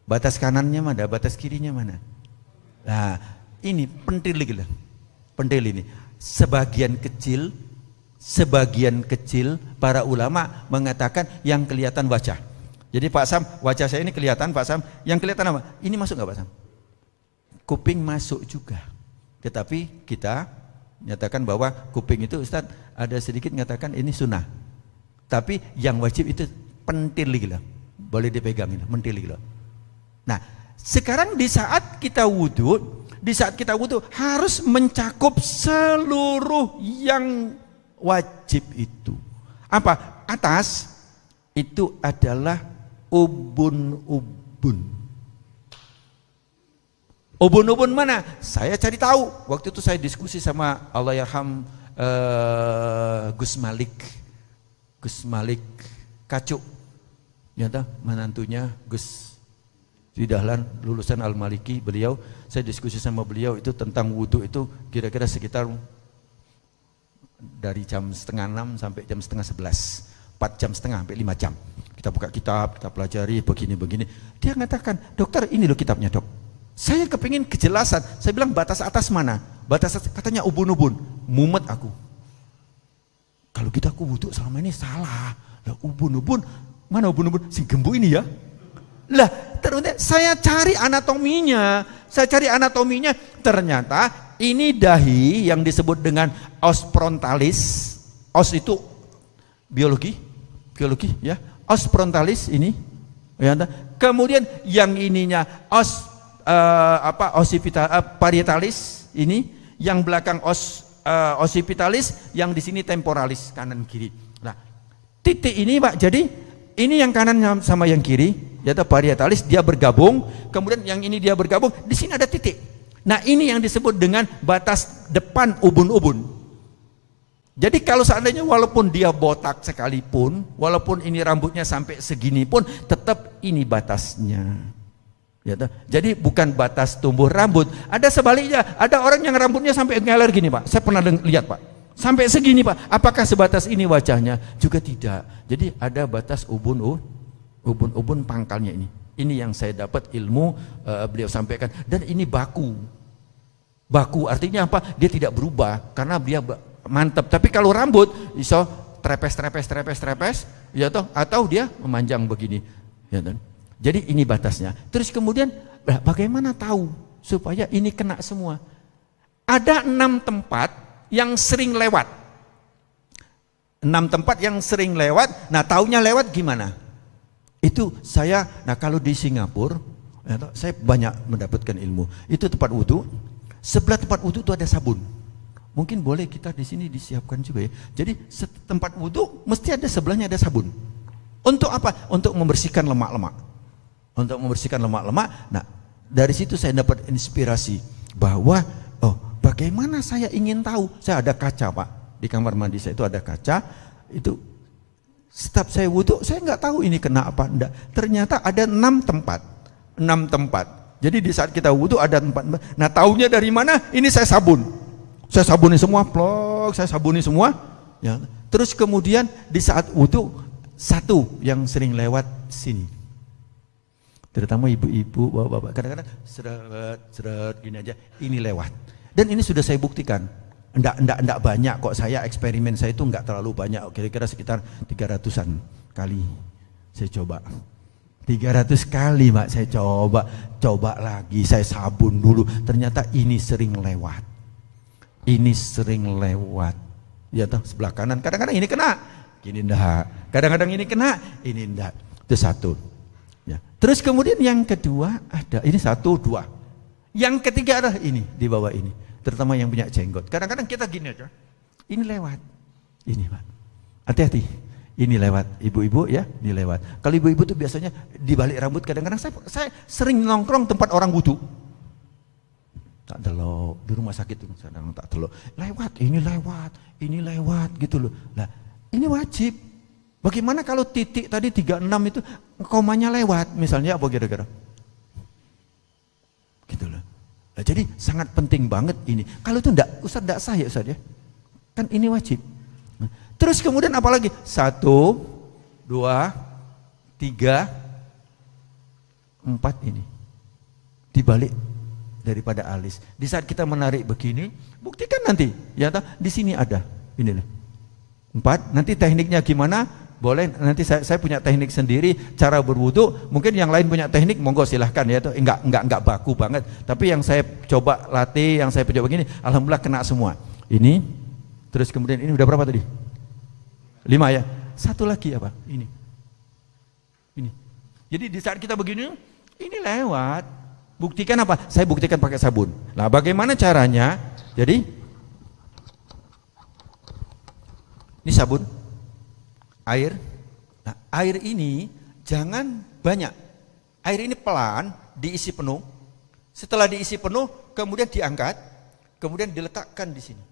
batas kanannya mana, batas kirinya mana. Nah, ini pentil lagi lah. Pentil ini. Sebagian kecil para ulama mengatakan yang kelihatan wajah. Jadi Pak Sam, wajah saya ini kelihatan Pak Sam. Yang kelihatan apa? Ini masuk nggak Pak Sam? Kuping masuk juga. Tetapi kita nyatakan bahwa kuping itu Ustaz ada sedikit mengatakan ini sunnah. Tapi yang wajib itu pentil gitu. Boleh dipegangin, pentil gitu. Nah, sekarang di saat kita wudhu harus mencakup seluruh yang wajib itu. Apa? Atas itu adalah ubun-ubun. Ubun-ubun mana? Saya cari tahu. Waktu itu saya diskusi sama Allahyarham Gus Malik Kacuk. Nyata menantunya Gus Dahlan lulusan Al-Maliki. Beliau, saya diskusi sama beliau itu tentang wudhu itu kira-kira sekitar dari jam 5:30 sampai jam 10:30, 4 jam setengah sampai 5 jam. Kita buka kitab, kita pelajari begini-begini. Dia mengatakan, dokter ini loh kitabnya dok. Saya kepingin kejelasan. Saya bilang batas atas mana? Batas atas, katanya ubun-ubun. Mumet aku. Kalau kita aku wudhu selama ini salah. Lah ubun-ubun, mana ubun-ubun? Si gembu ini ya. Lah ternyata saya cari anatominya. Ternyata ini dahi yang disebut dengan os frontalis. Os itu biologi ya. Os frontalis ini. Ya, kemudian yang ininya os parietalis ini, yang belakang os occipitalis, yang di sini temporalis kanan kiri. Nah, titik ini Pak. Jadi ini yang kanan sama yang kiri, yaitu parietalis dia bergabung, kemudian yang ini dia bergabung, di sini ada titik. Nah, ini yang disebut dengan batas depan ubun-ubun. Jadi kalau seandainya walaupun dia botak sekalipun, walaupun ini rambutnya sampai segini pun, tetap ini batasnya. Ya, jadi bukan batas tumbuh rambut. Ada sebaliknya, ada orang yang rambutnya sampai ngeler gini Pak. Saya pernah lihat Pak. Sampai segini Pak. Apakah sebatas ini wajahnya? Juga tidak. Jadi ada batas ubun pangkalnya ini. Ini yang saya dapat ilmu beliau sampaikan. Dan ini baku. Baku artinya apa? Dia tidak berubah karena dia mantap. Tapi kalau rambut bisa trepes, ya toh, atau dia memanjang begini. Ya toh. Jadi ini batasnya. Terus kemudian bagaimana tahu supaya ini kena semua? Ada 6 tempat yang sering lewat. 6 tempat yang sering lewat. Nah, taunya lewat gimana? Itu saya, nah kalau di Singapura, saya banyak mendapatkan ilmu. Itu tempat wudhu, sebelah tempat wudhu itu ada sabun. Mungkin boleh kita di sini disiapkan juga ya. Jadi tempat wudhu mesti ada sebelahnya ada sabun. Untuk apa? Untuk membersihkan lemak-lemak. Untuk membersihkan lemak-lemak. Nah, dari situ saya dapat inspirasi bahwa bagaimana saya ingin tahu. Saya ada kaca, Pak. Di kamar mandi saya itu ada kaca. Itu setiap saya wudhu, saya nggak tahu ini kena apa enggak. Ternyata ada 6 tempat. 6 tempat. Jadi di saat kita wudhu ada 4. Nah, taunya dari mana? Ini saya sabun. Saya sabuni semua, plok, saya sabuni semua. Ya. Terus kemudian di saat wudhu, satu yang sering lewat sini. Terutama ibu-ibu, bapak-bapak, kadang-kadang seret gini aja, ini lewat. Dan ini sudah saya buktikan. Enggak banyak kok, saya eksperimen saya itu enggak terlalu banyak, kira-kira sekitar 300-an kali saya coba. 300 kali Pak saya coba lagi, saya sabun dulu, ternyata ini sering lewat. Ini sering lewat. Ya toh, sebelah kanan, kadang-kadang ini kena, gini enggak. Kadang-kadang ini kena, ini enggak. Itu satu. Ya. Terus kemudian yang kedua ada, ini 1, 2. Yang ketiga adalah ini, di bawah ini. Terutama yang punya jenggot. Kadang-kadang kita gini aja, ini lewat. Ini Pak, hati-hati. Ini lewat, ibu-ibu ya, ini lewat. Kalau ibu-ibu tuh biasanya di balik rambut, kadang-kadang saya sering nongkrong tempat orang wudhu. Tak telok, di rumah sakit itu kadang tak telok. Ini lewat gitu loh. Nah, ini wajib. Bagaimana kalau titik tadi 36 itu komanya lewat, misalnya apa kira-kira? Gitu loh. Nah, jadi sangat penting banget ini. Kalau itu Ustaz enggak sah ya Ustaz ya. Kan ini wajib. Terus kemudian apa lagi? 1, 2, 3, 4 ini. Dibalik daripada alis. Di saat kita menarik begini, buktikan nanti. Ya di sini ada. Ini loh. 4. Nanti tekniknya gimana? Boleh, nanti saya punya teknik sendiri cara berwudu. Mungkin yang lain punya teknik, monggo silahkan ya. Enggak baku banget. Tapi yang saya coba latih, yang saya coba begini, alhamdulillah kena semua. Ini, terus kemudian ini udah berapa tadi? 5 ya. Satu lagi apa? Ini. Jadi di saat kita begini, ini lewat. Buktikan apa? Saya buktikan pakai sabun. Nah, bagaimana caranya? Jadi ini sabun, air. Nah, air ini jangan banyak. Air ini pelan diisi penuh. Setelah diisi penuh, kemudian diangkat, kemudian diletakkan di sini.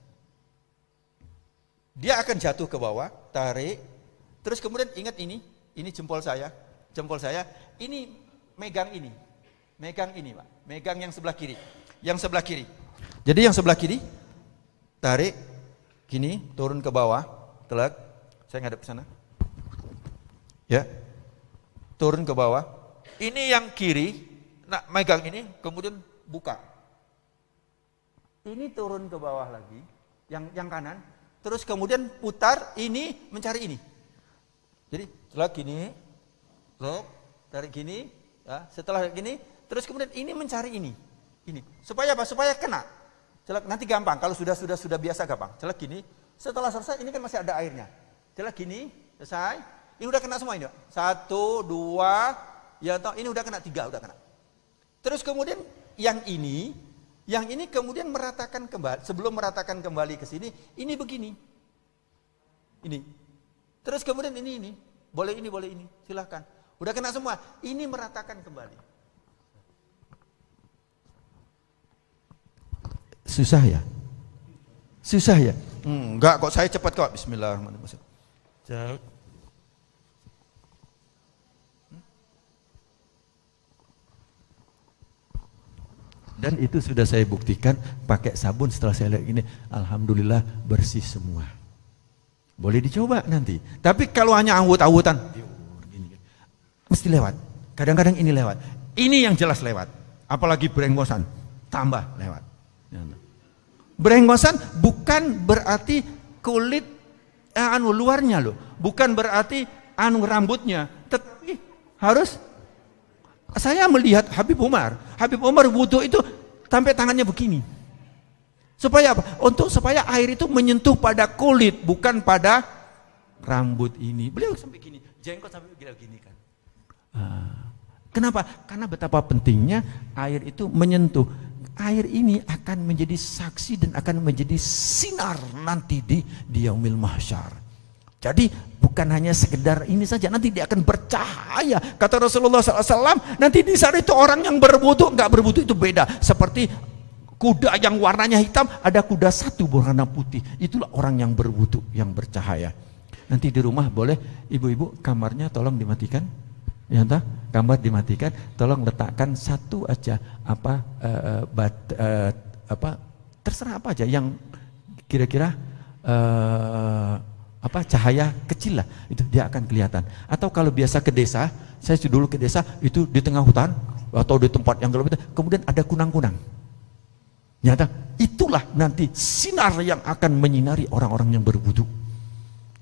Dia akan jatuh ke bawah, tarik. Terus kemudian ingat ini jempol saya, ini megang ini Pak, megang yang sebelah kiri, Jadi yang sebelah kiri, tarik, gini, turun ke bawah, telak, saya ngadep ke sana, ya, turun ke bawah. Ini yang kiri, nah megang ini, kemudian buka. Ini turun ke bawah lagi, yang kanan. Terus kemudian putar ini mencari ini. Jadi setelah gini, tarik gini, ya, setelah gini, terus kemudian ini mencari ini. Supaya apa? Supaya kena. Celak nanti gampang. Kalau sudah biasa gampang. Celak gini, setelah selesai ini kan masih ada airnya. Celak gini, selesai. Ini udah kena semua ini. 1, 2, ya toh ini udah kena 3, udah kena. Terus kemudian yang ini kemudian meratakan kembali, sebelum meratakan kembali ke sini, ini begini. Ini. Terus kemudian ini. Boleh ini, silakan. Udah kena semua. Ini meratakan kembali. Susah ya? Enggak kok, saya cepat kok. Bismillahirrahmanirrahim. Dan itu sudah saya buktikan pakai sabun. Setelah saya lihat ini, alhamdulillah bersih semua. Boleh dicoba nanti. Tapi kalau hanya awut-awutan, mesti lewat. Kadang-kadang ini lewat. Ini yang jelas lewat. Apalagi brenggosan, tambah lewat. Brenggosan bukan berarti kulit luarnya loh. Bukan berarti rambutnya. Tetapi harus. Saya melihat Habib Umar wudhu itu sampai tangannya begini. Supaya apa? Supaya air itu menyentuh pada kulit, bukan pada rambut ini. Beliau sampai gini, jenggot sampai gini kan. Kenapa? Karena betapa pentingnya air itu menyentuh. Air ini akan menjadi saksi dan akan menjadi sinar nanti di yaumil mahsyar. Jadi bukan hanya sekedar ini saja, nanti dia akan bercahaya. Kata Rasulullah SAW, nanti di saat itu orang yang berwudu, enggak berwudu itu beda. Seperti kuda yang warnanya hitam, ada kuda satu berwarna putih. Itulah orang yang berwudu, yang bercahaya. Nanti di rumah boleh ibu-ibu kamarnya tolong dimatikan. Ya entah, kamar dimatikan, tolong letakkan satu aja terserah apa aja yang kira-kira cahaya kecil lah, itu dia akan kelihatan. Atau kalau biasa ke desa, saya dulu ke desa itu di tengah hutan atau di tempat yang gelap itu, kemudian ada kunang-kunang. Nyata, itulah nanti sinar yang akan menyinari orang-orang yang berwudu.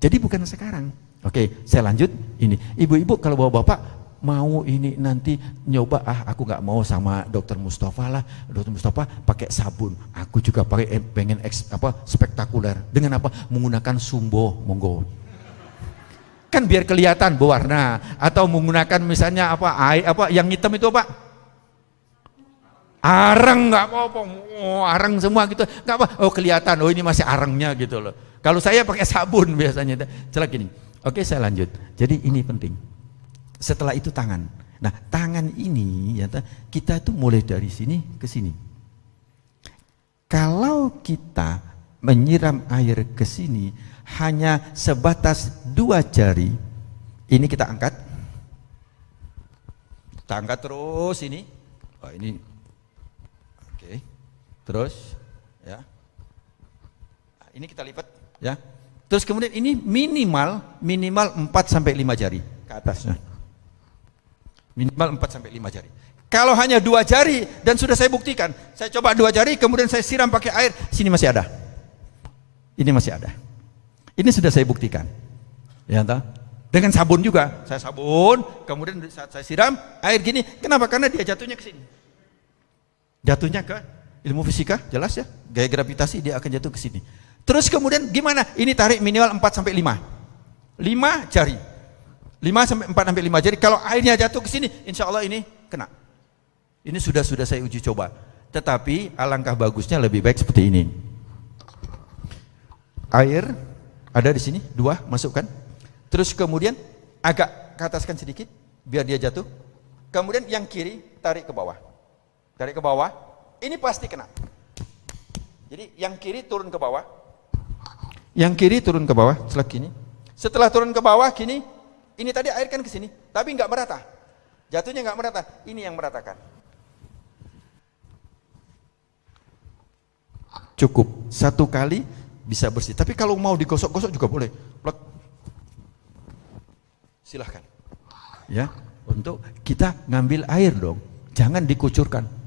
Jadi bukan sekarang. Oke, saya lanjut ini. Ibu-ibu kalau bapak-bapak mau ini nanti nyoba, aku nggak mau sama dokter Mustafa lah. Dokter Mustafa pakai sabun. Aku juga pengen spektakuler. Dengan apa? Menggunakan sumbo, monggo. Kan biar kelihatan berwarna. Atau menggunakan misalnya air yang hitam itu apa? Arang, nggak apa-apa, arang semua gitu, nggak apa, kelihatan, ini masih arangnya gitu loh. Kalau saya pakai sabun biasanya, celak gini. Oke, saya lanjut. Jadi ini penting. Setelah itu tangan. Nah, tangan ini, kita itu mulai dari sini ke sini. Kalau kita menyiram air ke sini hanya sebatas 2 jari, ini kita angkat. Kita angkat terus ini. Ini. Terus ya. Ini kita lipat ya. Terus kemudian ini minimal 4 sampai 5 jari ke atasnya. Minimal 4 sampai 5 jari. Kalau hanya 2 jari dan sudah saya buktikan, saya coba 2 jari kemudian saya siram pakai air, sini masih ada. Ini masih ada. Ini sudah saya buktikan. Ya entah. Dengan sabun juga. Saya sabun, kemudian saat saya siram air gini, kenapa? Karena dia jatuhnya ke sini. Jatuhnya ke ilmu fisika, jelas ya, gaya gravitasi dia akan jatuh ke sini. Terus kemudian gimana? Ini tarik minimal 4 sampai 5. 5 jari. 5 sampai 4 sampai 5 jari. Kalau airnya jatuh ke sini, insya Allah ini kena. Ini sudah saya uji coba. Tetapi alangkah bagusnya lebih baik seperti ini. Air ada di sini, 2 masukkan. Terus kemudian agak ke ataskan sedikit biar dia jatuh. Kemudian yang kiri tarik ke bawah. Tarik ke bawah. Ini pasti kena. Jadi yang kiri turun ke bawah. Yang kiri turun ke bawah, setelah turun ke bawah gini, ini tadi air kan ke sini, tapi nggak merata. Jatuhnya nggak merata. Ini yang meratakan. Cukup 1 kali bisa bersih. Tapi kalau mau digosok-gosok juga boleh. Plek. Silahkan. Ya, untuk kita ngambil air dong. Jangan dikucurkan.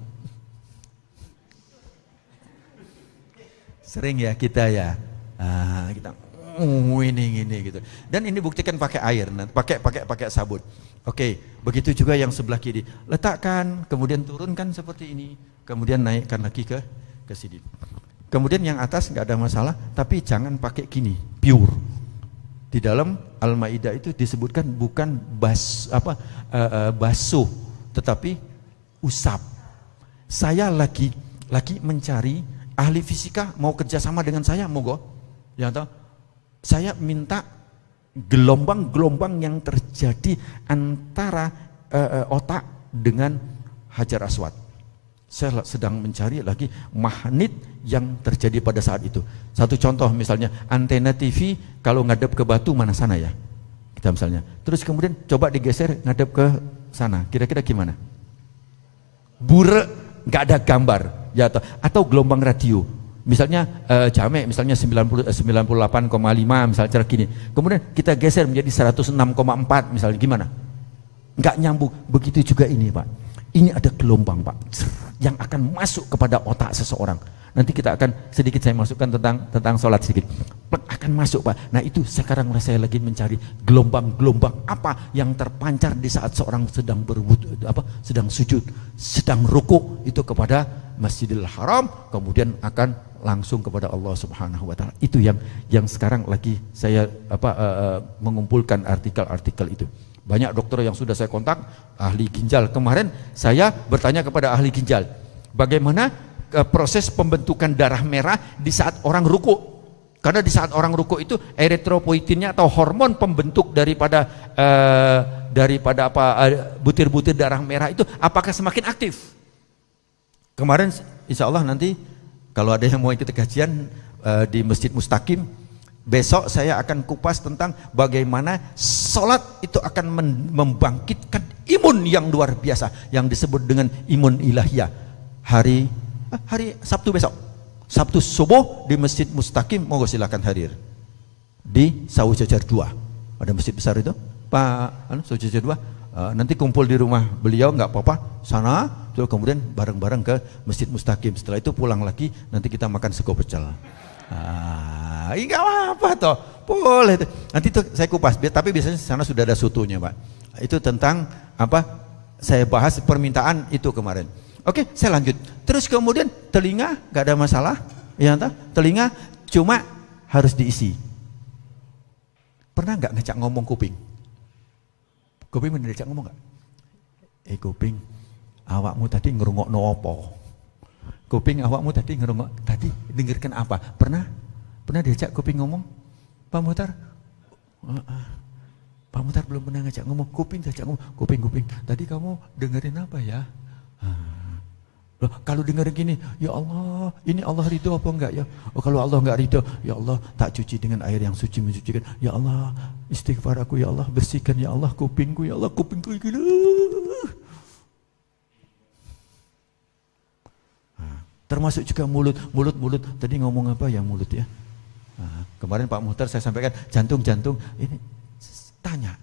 Sering ya kita ya, kita ini gitu. Dan ini buktikan pakai air, pakai sabun. Oke, begitu juga yang sebelah kiri. Letakkan, kemudian turunkan seperti ini, kemudian naikkan lagi ke sini. Kemudian yang atas nggak ada masalah, tapi jangan pakai gini, pure. Di dalam Al-Maidah itu disebutkan bukan basuh, tetapi usap. Saya lagi mencari ahli fisika mau kerjasama dengan saya, monggo. Ya toh? Saya minta gelombang-gelombang yang terjadi antara otak dengan Hajar Aswad. Saya sedang mencari lagi magnet yang terjadi pada saat itu. Satu contoh misalnya antena TV kalau ngadep ke batu mana sana ya? Kita misalnya. Terus kemudian coba digeser ngadep ke sana. Kira-kira gimana? Burek, nggak ada gambar. Ya, atau gelombang radio, misalnya jamek, misalnya 98,5 misalnya cara gini, kemudian kita geser menjadi 106,4 misalnya, gimana? Nggak nyambung. Begitu juga ini Pak, ini ada gelombang Pak yang akan masuk kepada otak seseorang. Nanti kita akan sedikit saya masukkan tentang sholat sedikit, akan masuk Pak. Nah itu sekarang saya lagi mencari gelombang-gelombang apa yang terpancar di saat seorang sedang berwudu, sedang sujud, sedang rukuk itu kepada Masjidil Haram, kemudian akan langsung kepada Allah Subhanahu wa taala. Itu yang sekarang lagi saya mengumpulkan artikel-artikel itu. Banyak dokter yang sudah saya kontak, ahli ginjal. Kemarin saya bertanya kepada ahli ginjal, bagaimana proses pembentukan darah merah di saat orang ruku. Karena di saat orang ruku itu eritropoietinnya atau hormon pembentuk daripada butir-butir darah merah itu apakah semakin aktif? Kemarin insya Allah nanti kalau ada yang mau ikut kajian di Masjid Mustaqim, besok saya akan kupas tentang bagaimana sholat itu akan membangkitkan imun yang luar biasa yang disebut dengan imun ilahiyah. Hari Sabtu besok, Sabtu subuh di Masjid Mustaqim, monggo silakan hadir di Sawu Jajar 2. Ada masjid besar itu, Pak Sawu Jajar 2. Nanti kumpul di rumah beliau, nggak apa-apa, sana, terus kemudian bareng-bareng ke Masjid Mustaqim. Setelah itu pulang lagi, nanti kita makan sego pecel. Enggak apa-apa toh, boleh. Nanti tuh saya kupas, tapi biasanya di sana sudah ada sotonya, Pak. Itu tentang apa? Saya bahas permintaan itu kemarin. Oke, saya lanjut. Terus kemudian telinga nggak ada masalah, ya entah. Telinga cuma harus diisi. Pernah nggak ngejak ngomong kuping? Kuping bener ngejak ngomong nggak? Kuping, awakmu tadi ngerungokno apa? Kuping awakmu tadi tadi dengarkan apa? Pernah diajak kuping ngomong? Pak Muhtar? Pak Muhtar belum pernah ngajak ngomong. Kuping diajak ngomong. Kuping. Tadi kamu dengerin apa ya? Loh, kalau dengerin gini, ya Allah, ini Allah ridho apa enggak ya? Oh, kalau Allah enggak ridho, ya Allah, tak cuci dengan air yang suci mensucikan. Ya Allah, istighfar aku, ya Allah, bersihkan ya Allah kupingku, ya Allah, kupingku gini. Termasuk juga mulut. Tadi ngomong apa ya mulut ya? Kemarin Pak Muhtar saya sampaikan jantung. Ini tanya,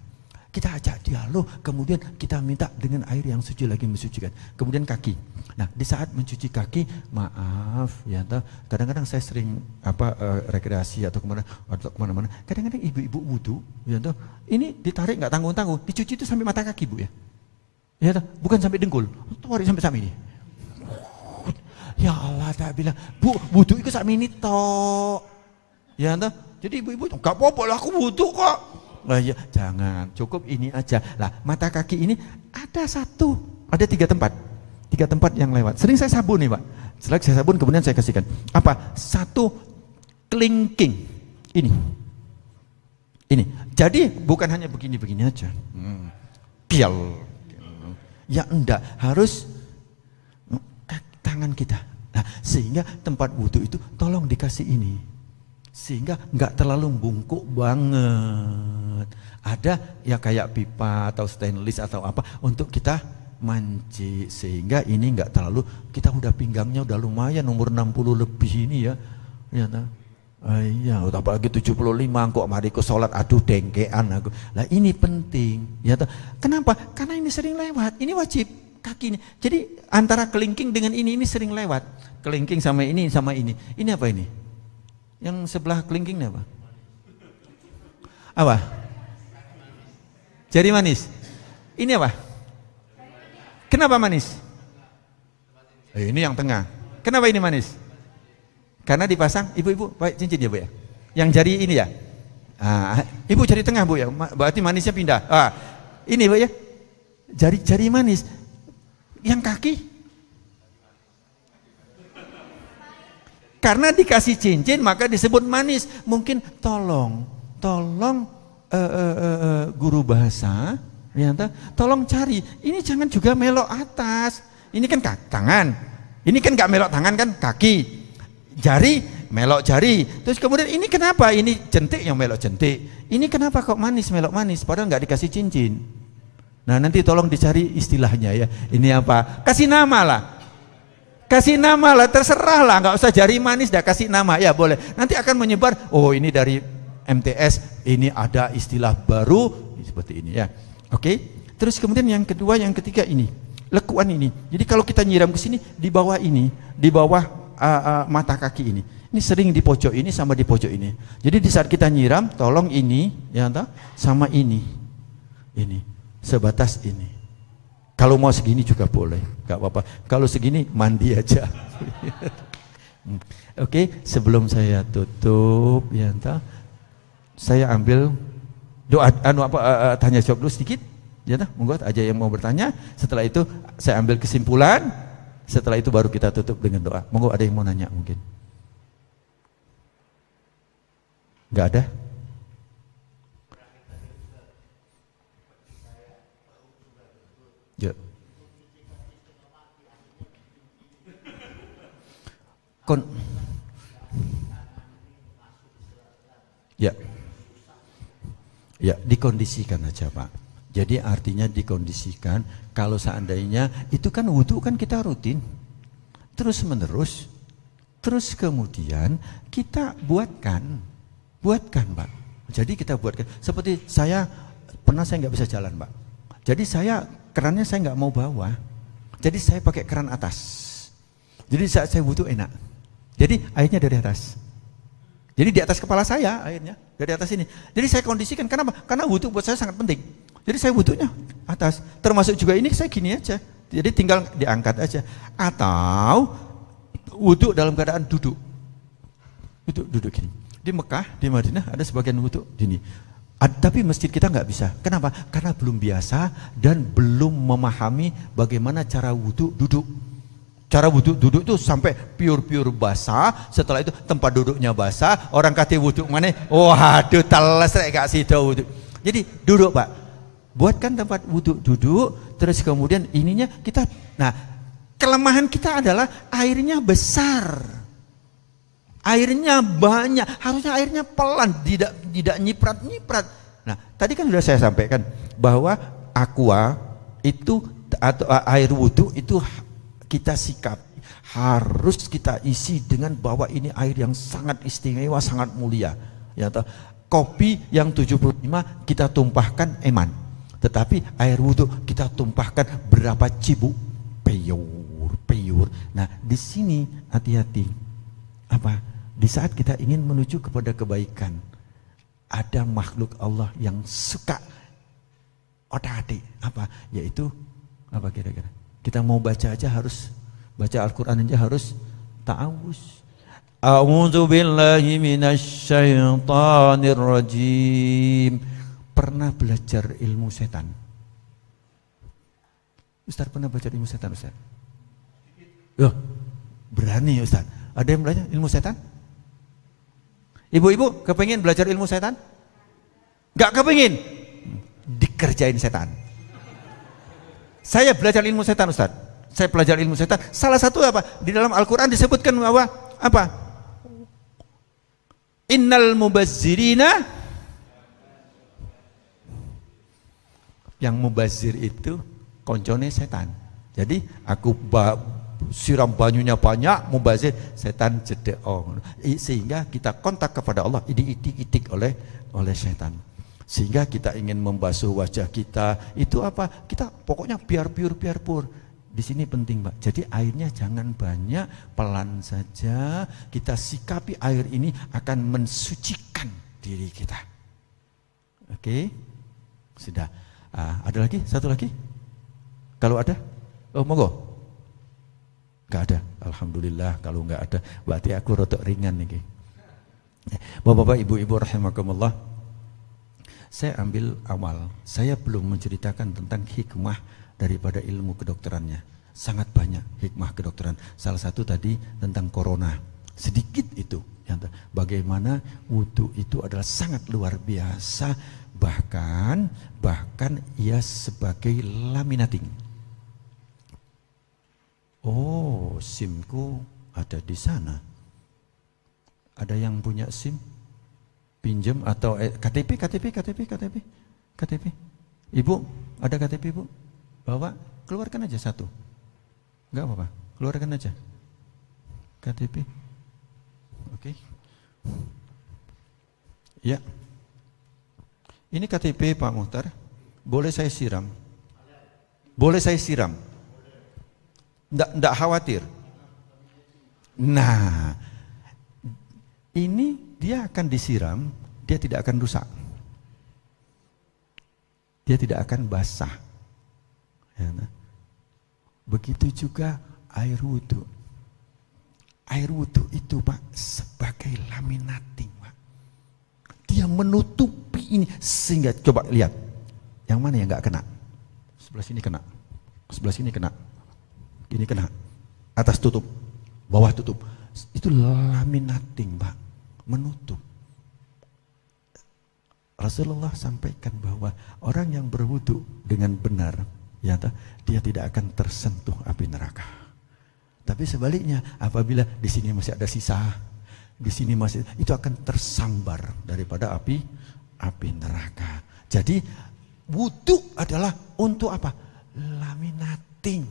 kita ajak dialog, kemudian kita minta dengan air yang suci lagi mensucikan. Kemudian kaki. Nah, di saat mencuci kaki, maaf ya, kadang-kadang saya sering rekreasi atau kemana-mana. Kadang-kadang ibu-ibu wudu, ya, ini ditarik nggak tanggung-tanggung, dicuci itu sampai mata kaki bu ya, ya, bukan sampai dengkul, tarik sampai ini. Ya Allah, tak bilang, bu, wudu itu sampai ini toh, ya, jadi ibu-ibu nggak apa-apa lah, aku wudu kok. Nah, ya, jangan, cukup ini aja. Lah, mata kaki ini ada 3 tempat. 3 tempat yang lewat. Sering saya sabun nih, Pak. Setelah saya sabun kemudian saya kasihkan. Apa? 1 kelingking. Ini. Jadi bukan hanya begini-begini aja. Pial. Ya enggak, harus tangan kita. Nah, sehingga tempat wudhu itu tolong dikasih ini. Sehingga enggak terlalu bungkuk banget. Ada ya kayak pipa atau stainless atau apa untuk kita manci, sehingga ini enggak terlalu, kita udah pinggangnya udah lumayan umur 60 lebih ini ya. Ya iya, apalagi 75 kok mari ke sholat, aduh dengkean aku. Lah ini penting ya. Kenapa? Karena ini sering lewat, ini wajib kaki ini. Jadi antara kelingking dengan ini sering lewat. Kelingking sama ini. Ini apa ini? Yang sebelah kelingking ini apa? Apa? Jari manis. Ini apa? Kenapa manis? Ini yang tengah. Kenapa ini manis? Karena dipasang, ibu-ibu pakai cincin ya bu ya? Yang jari ini ya? Ibu jari tengah bu ya? Berarti manisnya pindah. Ini bu ya? Jari manis. Yang kaki? Karena dikasih cincin maka disebut manis. Mungkin tolong guru bahasa, ya, tolong cari. Ini jangan juga melok atas. Ini kan tangan. Ini kan gak melok tangan kan, kaki. Jari melok jari. Terus kemudian ini kenapa? Ini jentik yang melok jentik. Ini kenapa kok manis melok manis? Padahal gak dikasih cincin. Nah nanti tolong dicari istilahnya ya. Ini apa? Kasih nama lah. Kasih nama lah, terserah lah. Gak usah jari manis, dah kasih nama. Ya boleh. Nanti akan menyebar. Oh ini dari MTS. Ini ada istilah baru seperti ini ya. Oke. Terus kemudian yang kedua, yang ketiga ini. Lekuan ini. Jadi kalau kita nyiram ke sini, di bawah ini, di bawah mata kaki ini. Ini sering di pojok ini sama di pojok ini. Jadi di saat kita nyiram, tolong ini, ya sama ini. Ini, sebatas ini. Kalau mau segini juga boleh, gak apa-apa. Kalau segini mandi aja. Oke, sebelum saya tutup, ya entah, saya ambil doa, tanya jawab dulu sedikit, ya entah, monggo aja yang mau bertanya. Setelah itu saya ambil kesimpulan. Setelah itu baru kita tutup dengan doa. Monggo ada yang mau nanya mungkin? Enggak ada? Ya. Ya, dikondisikan aja Pak. Jadi artinya dikondisikan, kalau seandainya itu kan wudu kan kita rutin, terus menerus, terus kemudian kita buatkan Pak. Jadi kita buatkan, seperti saya nggak bisa jalan Pak. Jadi kerannya saya nggak mau bawa, jadi saya pakai keran atas. Jadi saat saya wudu enak. Jadi airnya dari atas. Jadi di atas kepala saya airnya, dari atas ini. Jadi saya kondisikan, kenapa? Karena wudu buat saya sangat penting. Jadi saya wudunya atas, termasuk juga ini saya gini aja. Jadi tinggal diangkat aja. Atau wudu dalam keadaan duduk. Duduk gini. Di Mekah, di Madinah ada sebagian wudu gini. Tapi masjid kita nggak bisa. Kenapa? Karena belum biasa dan belum memahami bagaimana cara wudu duduk. Cara wudu duduk itu sampai pure basah, setelah itu tempat duduknya basah, orang kata wudu mana? Waduh, teles rek gak sida wudu. Jadi duduk Pak. Buatkan tempat wudu duduk, terus kemudian ininya kita. Nah, kelemahan kita adalah airnya besar. Airnya banyak, harusnya airnya pelan, tidak nyiprat. Nah, tadi kan sudah saya sampaikan bahwa aqua itu atau air wudu itu kita sikapi, harus kita isi dengan bahwa ini air yang sangat istimewa, sangat mulia. Ya, kopi yang 75 kita tumpahkan eman, tetapi air wudhu kita tumpahkan berapa cibuk, peyur. Nah, di sini hati-hati. Apa? Di saat kita ingin menuju kepada kebaikan, ada makhluk Allah yang suka otak-atik. Apa? Yaitu apa kira-kira? Kita mau baca aja harus, baca Al-Quran aja harus ta'awuz. A'udzu billahi minasyaitonir rajim. Pernah belajar ilmu setan? Ustaz pernah belajar ilmu setan Ustaz? Loh, berani Ustaz. Ada yang belajar ilmu setan? Ibu-ibu kepengen belajar ilmu setan? Gak kepengen? Dikerjain setan. Saya belajar ilmu setan Ustaz. Saya belajar ilmu setan. Salah satu apa? Di dalam Al-Quran disebutkan bahwa apa? Innal mubazzirina. Yang mubazir itu koncone setan. Jadi aku siram banyunya banyak, mubazir, setan jedek. Sehingga kita kontak kepada Allah diitik-itik oleh setan. Sehingga kita ingin membasuh wajah kita, itu apa? Kita pokoknya biar pure. Di sini penting Mbak. Jadi airnya jangan banyak, pelan saja. Kita sikapi air ini akan mensucikan diri kita. Oke? Sudah. Ada lagi? Satu lagi? Kalau ada? Oh, monggo. Gak ada. Alhamdulillah kalau gak ada. Berarti aku rotok ringan nih. Bapak-bapak, ibu-ibu rahimakumullah. Saya ambil awal, saya belum menceritakan tentang hikmah daripada ilmu kedokterannya. Sangat banyak hikmah kedokteran. Salah satu tadi tentang corona. Sedikit itu. Bagaimana wudu itu adalah sangat luar biasa. Bahkan ia sebagai laminating. Oh, SIM-ku ada di sana. Ada yang punya SIM? Pinjam atau KTP. Ibu, ada KTP Ibu? Bawa, keluarkan aja satu. Enggak apa-apa, keluarkan aja. KTP. Oke. Ya. Ini KTP Pak Muhtar. Boleh saya siram? Boleh saya siram? Enggak khawatir. Nah, ini dia akan disiram, dia tidak akan rusak. Dia tidak akan basah. Ya, nah. Begitu juga air wudhu. Air wudhu itu Pak sebagai laminating Pak. Dia menutupi ini sehingga coba lihat. Yang mana yang nggak kena? Sebelah sini kena. Sebelah sini kena. Ini kena. Atas tutup. Bawah tutup. Itu laminating Pak. Menutup. Rasulullah sampaikan bahwa orang yang berwudu dengan benar, ya, dia tidak akan tersentuh api neraka. Tapi sebaliknya, apabila di sini masih ada sisa, di sini masih, itu akan tersambar daripada api neraka. Jadi wudu adalah untuk apa? Laminating.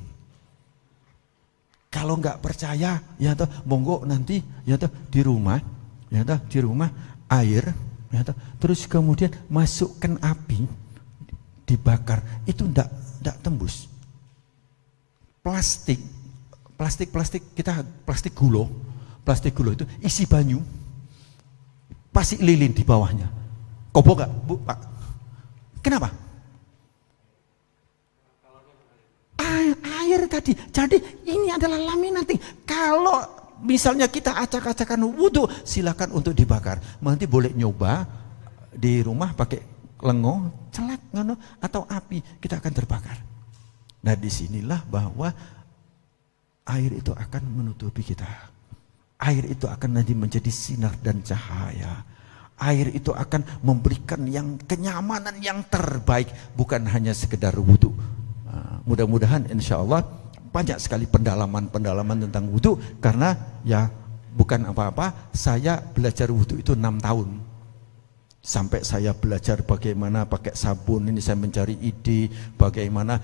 Kalau nggak percaya, ya toh, monggo nanti, ya toh, di rumah, ya toh, di rumah air, ya toh, terus kemudian masukkan api, dibakar, itu ndak tembus. Plastik kita, plastik gulo itu isi banyu, pasti lilin di bawahnya. Kobo nggak, Bu, Pak? Kenapa? Air tadi. Jadi ini adalah laminating. Kalau misalnya kita acak-acakan wudhu, silakan untuk dibakar. Nanti boleh nyoba di rumah pakai lengo, celak, atau api, kita akan terbakar. Nah disinilah bahwa air itu akan menutupi kita. Air itu akan nanti menjadi sinar dan cahaya. Air itu akan memberikan yang kenyamanan yang terbaik, bukan hanya sekedar wudhu. Mudah-mudahan insya Allah banyak sekali pendalaman tentang wudhu, karena ya bukan apa-apa, saya belajar wudhu itu 6 tahun. Sampai saya belajar bagaimana pakai sabun, ini saya mencari ide bagaimana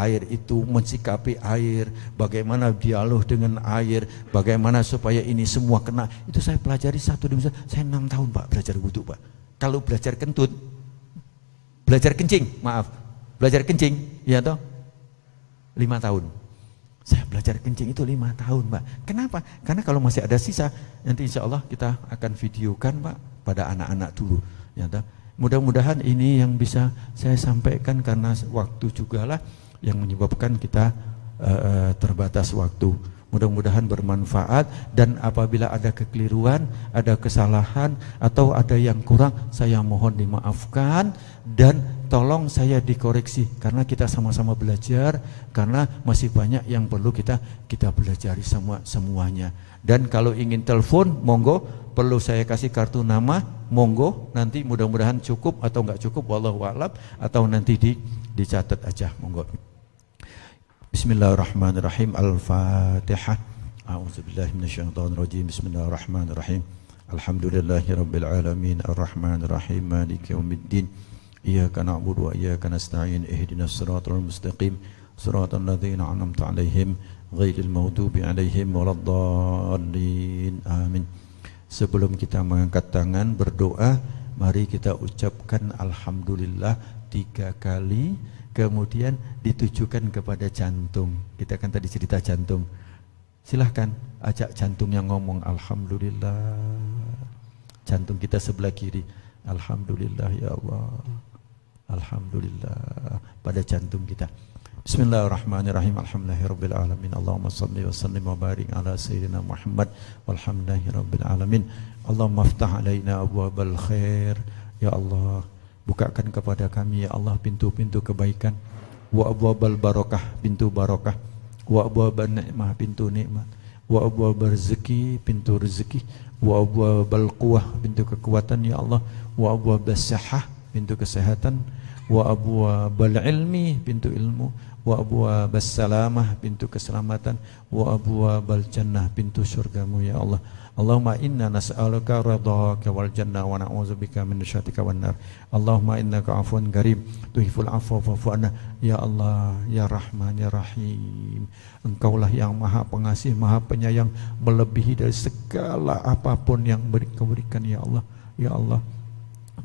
air itu mensikapi air, bagaimana dialog dengan air, bagaimana supaya ini semua kena. Itu saya pelajari satu demi satu. Saya 6 tahun Pak belajar wudhu Pak. Kalau belajar belajar kencing, ya toh 5 tahun. Saya belajar kencing itu 5 tahun Pak. Kenapa? Karena kalau masih ada sisa, nanti insya Allah kita akan videokan Pak pada anak-anak dulu. Ya, mudah-mudahan ini yang bisa saya sampaikan, karena waktu juga lah yang menyebabkan kita terbatas waktu. Mudah-mudahan bermanfaat, dan apabila ada kekeliruan, ada kesalahan, atau ada yang kurang, saya mohon dimaafkan dan tolong saya dikoreksi, karena kita sama-sama belajar, karena masih banyak yang perlu kita pelajari semuanya. Dan kalau ingin telepon, monggo, perlu saya kasih kartu nama, monggo, nanti mudah-mudahan cukup atau enggak cukup, wallahu a'lam, atau nanti dicatat aja, monggo. Bismillahirrahmanirrahim. Al-Fatihah. A'udzubillahi minasyaitonirrajim. Bismillahirrahmanirrahim. Alhamdulillahirabbil alamin, arrahmanirrahim, maliki yaumiddin. Iyyaka na'budu wa iyyaka nasta'in. Ihdinas siratal mustaqim, siratal ladzina an'amta 'alaihim ghairil maghdubi 'alaihim waladdallin. Amin. Sebelum kita mengangkat tangan berdoa, mari kita ucapkan alhamdulillah 3 kali. Kemudian ditujukan kepada jantung. Kita kan tadi cerita jantung. Silahkan ajak jantung yang ngomong alhamdulillah. Jantung kita sebelah kiri. Alhamdulillah ya Allah. Alhamdulillah pada jantung kita. Bismillahirrahmanirrahim. Alhamdulillahirabbil alamin. Allahumma shalli wa sallim wa barik ala sayyidina Muhammad walhamdulillahirabbil alamin. Allahumma aftah alaina abwabal khair. Ya Allah, bukakan kepada kami ya Allah pintu-pintu kebaikan, wa abwabal barakah, pintu barakah, wa abwaban ni'mah, pintu nikmat, wa abwabal rezeki, pintu rezeki, wa abwabal quwwah, pintu kekuatan ya Allah, wa abwabas sihah, pintu kesehatan, wa abwabal ilmi, pintu ilmu, wa abwabas salamah, pintu keselamatan, wa abwabal jannah, pintu surgamu ya Allah. Allahumma inna nas'aluka ridhaka wal jannah wa na'udzubika min syarrika wan nar. Allahumma innaka 'afuwun karim tuhibbul 'afwa fa'fu 'anna. Ya Allah, ya Rahman, ya Rahim. Engkaulah yang Maha Pengasih, Maha Penyayang, melebihi dari segala apapun yang kau berikan ya Allah. Ya Allah,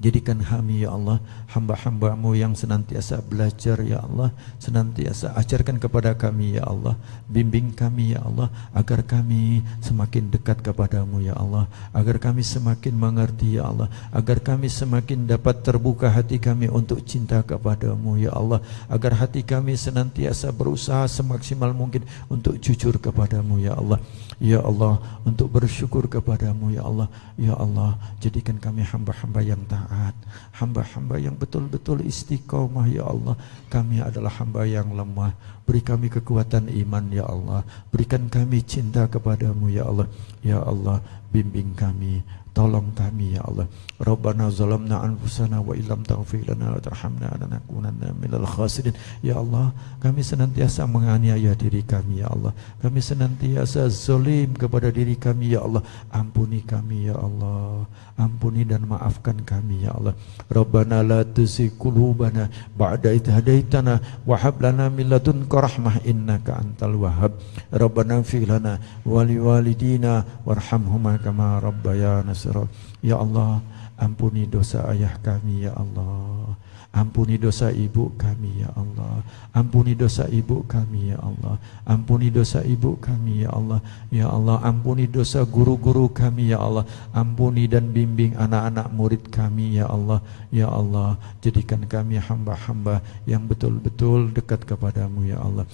Jadikan kami ya Allah hamba-hamba-Mu yang senantiasa belajar ya Allah, senantiasa ajarkan kepada kami ya Allah, bimbing kami ya Allah, agar kami semakin dekat kepadamu ya Allah, agar kami semakin mengerti ya Allah, agar kami semakin dapat terbuka hati kami untuk cinta kepadamu ya Allah, agar hati kami senantiasa berusaha semaksimal mungkin untuk jujur kepadamu ya Allah. Ya Allah, untuk bersyukur kepadamu ya Allah. Ya Allah, jadikan kami hamba-hamba yang taat, hamba-hamba yang betul-betul istiqomah ya Allah. Kami adalah hamba yang lemah, beri kami kekuatan iman ya Allah, berikan kami cinta kepadamu ya Allah. Ya Allah, bimbing kami, tolong kami ya Allah. Rabbana zalamna anfusana wa illam taghfir lana wa tarhamna lanakunanna minal khasirin. Ya Allah, kami senantiasa menganiaya diri kami ya Allah, kami senantiasa zalim kepada diri kami ya Allah. Ampuni kami ya Allah, ampuni dan maafkan kami ya Allah. Rabbana la tuzigh qulubana ba'da idh hadaitana wa hab lana min ladunka rahmah innaka antal wahhab. Rabbana ighfir lana wa liwalidina warhamhuma kama rabbayana shaghira. Ya Allah, ampuni dosa ayah kami ya Allah, ampuni dosa ibu kami ya Allah, ampuni dosa ibu kami ya Allah, ampuni dosa ibu kami ya Allah. Ya Allah, ampuni dosa guru-guru kami ya Allah, ampuni dan bimbing anak-anak murid kami ya Allah. Ya Allah, jadikan kami hamba-hamba yang betul-betul dekat kepadamu ya Allah.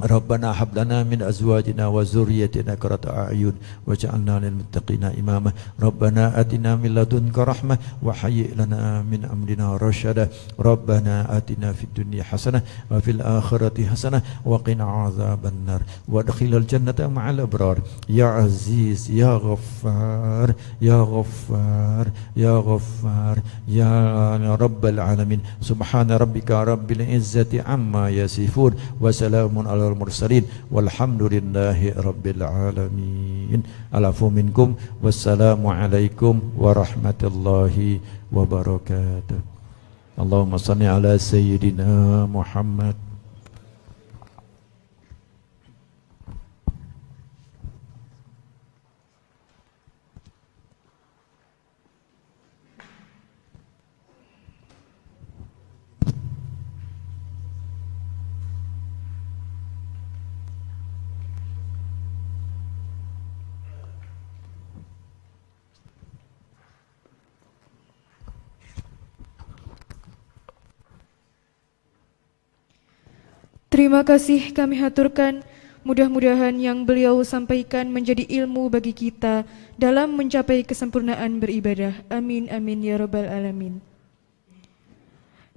Rabbana hab lana min azwajina wa zurriyyatina qurrata a'yun waj'alna lil muttaqina imama. Rabbana atina min ladunka rahmah wa hayyi' lana min amrina rasyada. Rabbana atina fid dunya hasanah wa fil akhirati hasanah wa qina adzabannar wa adkhilal jannata ma'al abrar. Ya Aziz ya Ghaffar ya Ghaffar ya Ghaffar ya Rabbal alamin. Subhana rabbika rabbil izzati amma yasifun wa salamun ala mursalin walhamdulillahi rabbil alamin. Alafu minkum wassalamu alaikum warahmatullahi wabarakatuh. Allahumma salli ala sayyidina Muhammad. Terima kasih kami haturkan, mudah-mudahan yang beliau sampaikan menjadi ilmu bagi kita dalam mencapai kesempurnaan beribadah. Amin amin ya rabbal alamin.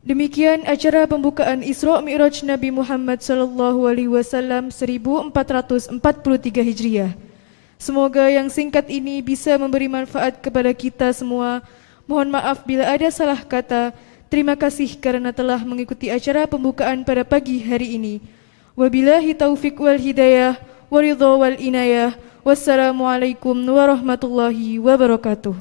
Demikian acara pembukaan Isra Mi'raj Nabi Muhammad SAW 1443 Hijriah. Semoga yang singkat ini bisa memberi manfaat kepada kita semua. Mohon maaf bila ada salah kata. Terima kasih karena telah mengikuti acara pembukaan pada pagi hari ini. Wabillahi taufiq wal hidayah, waridha wal inayah. Wassalamualaikum warahmatullahi wabarakatuh.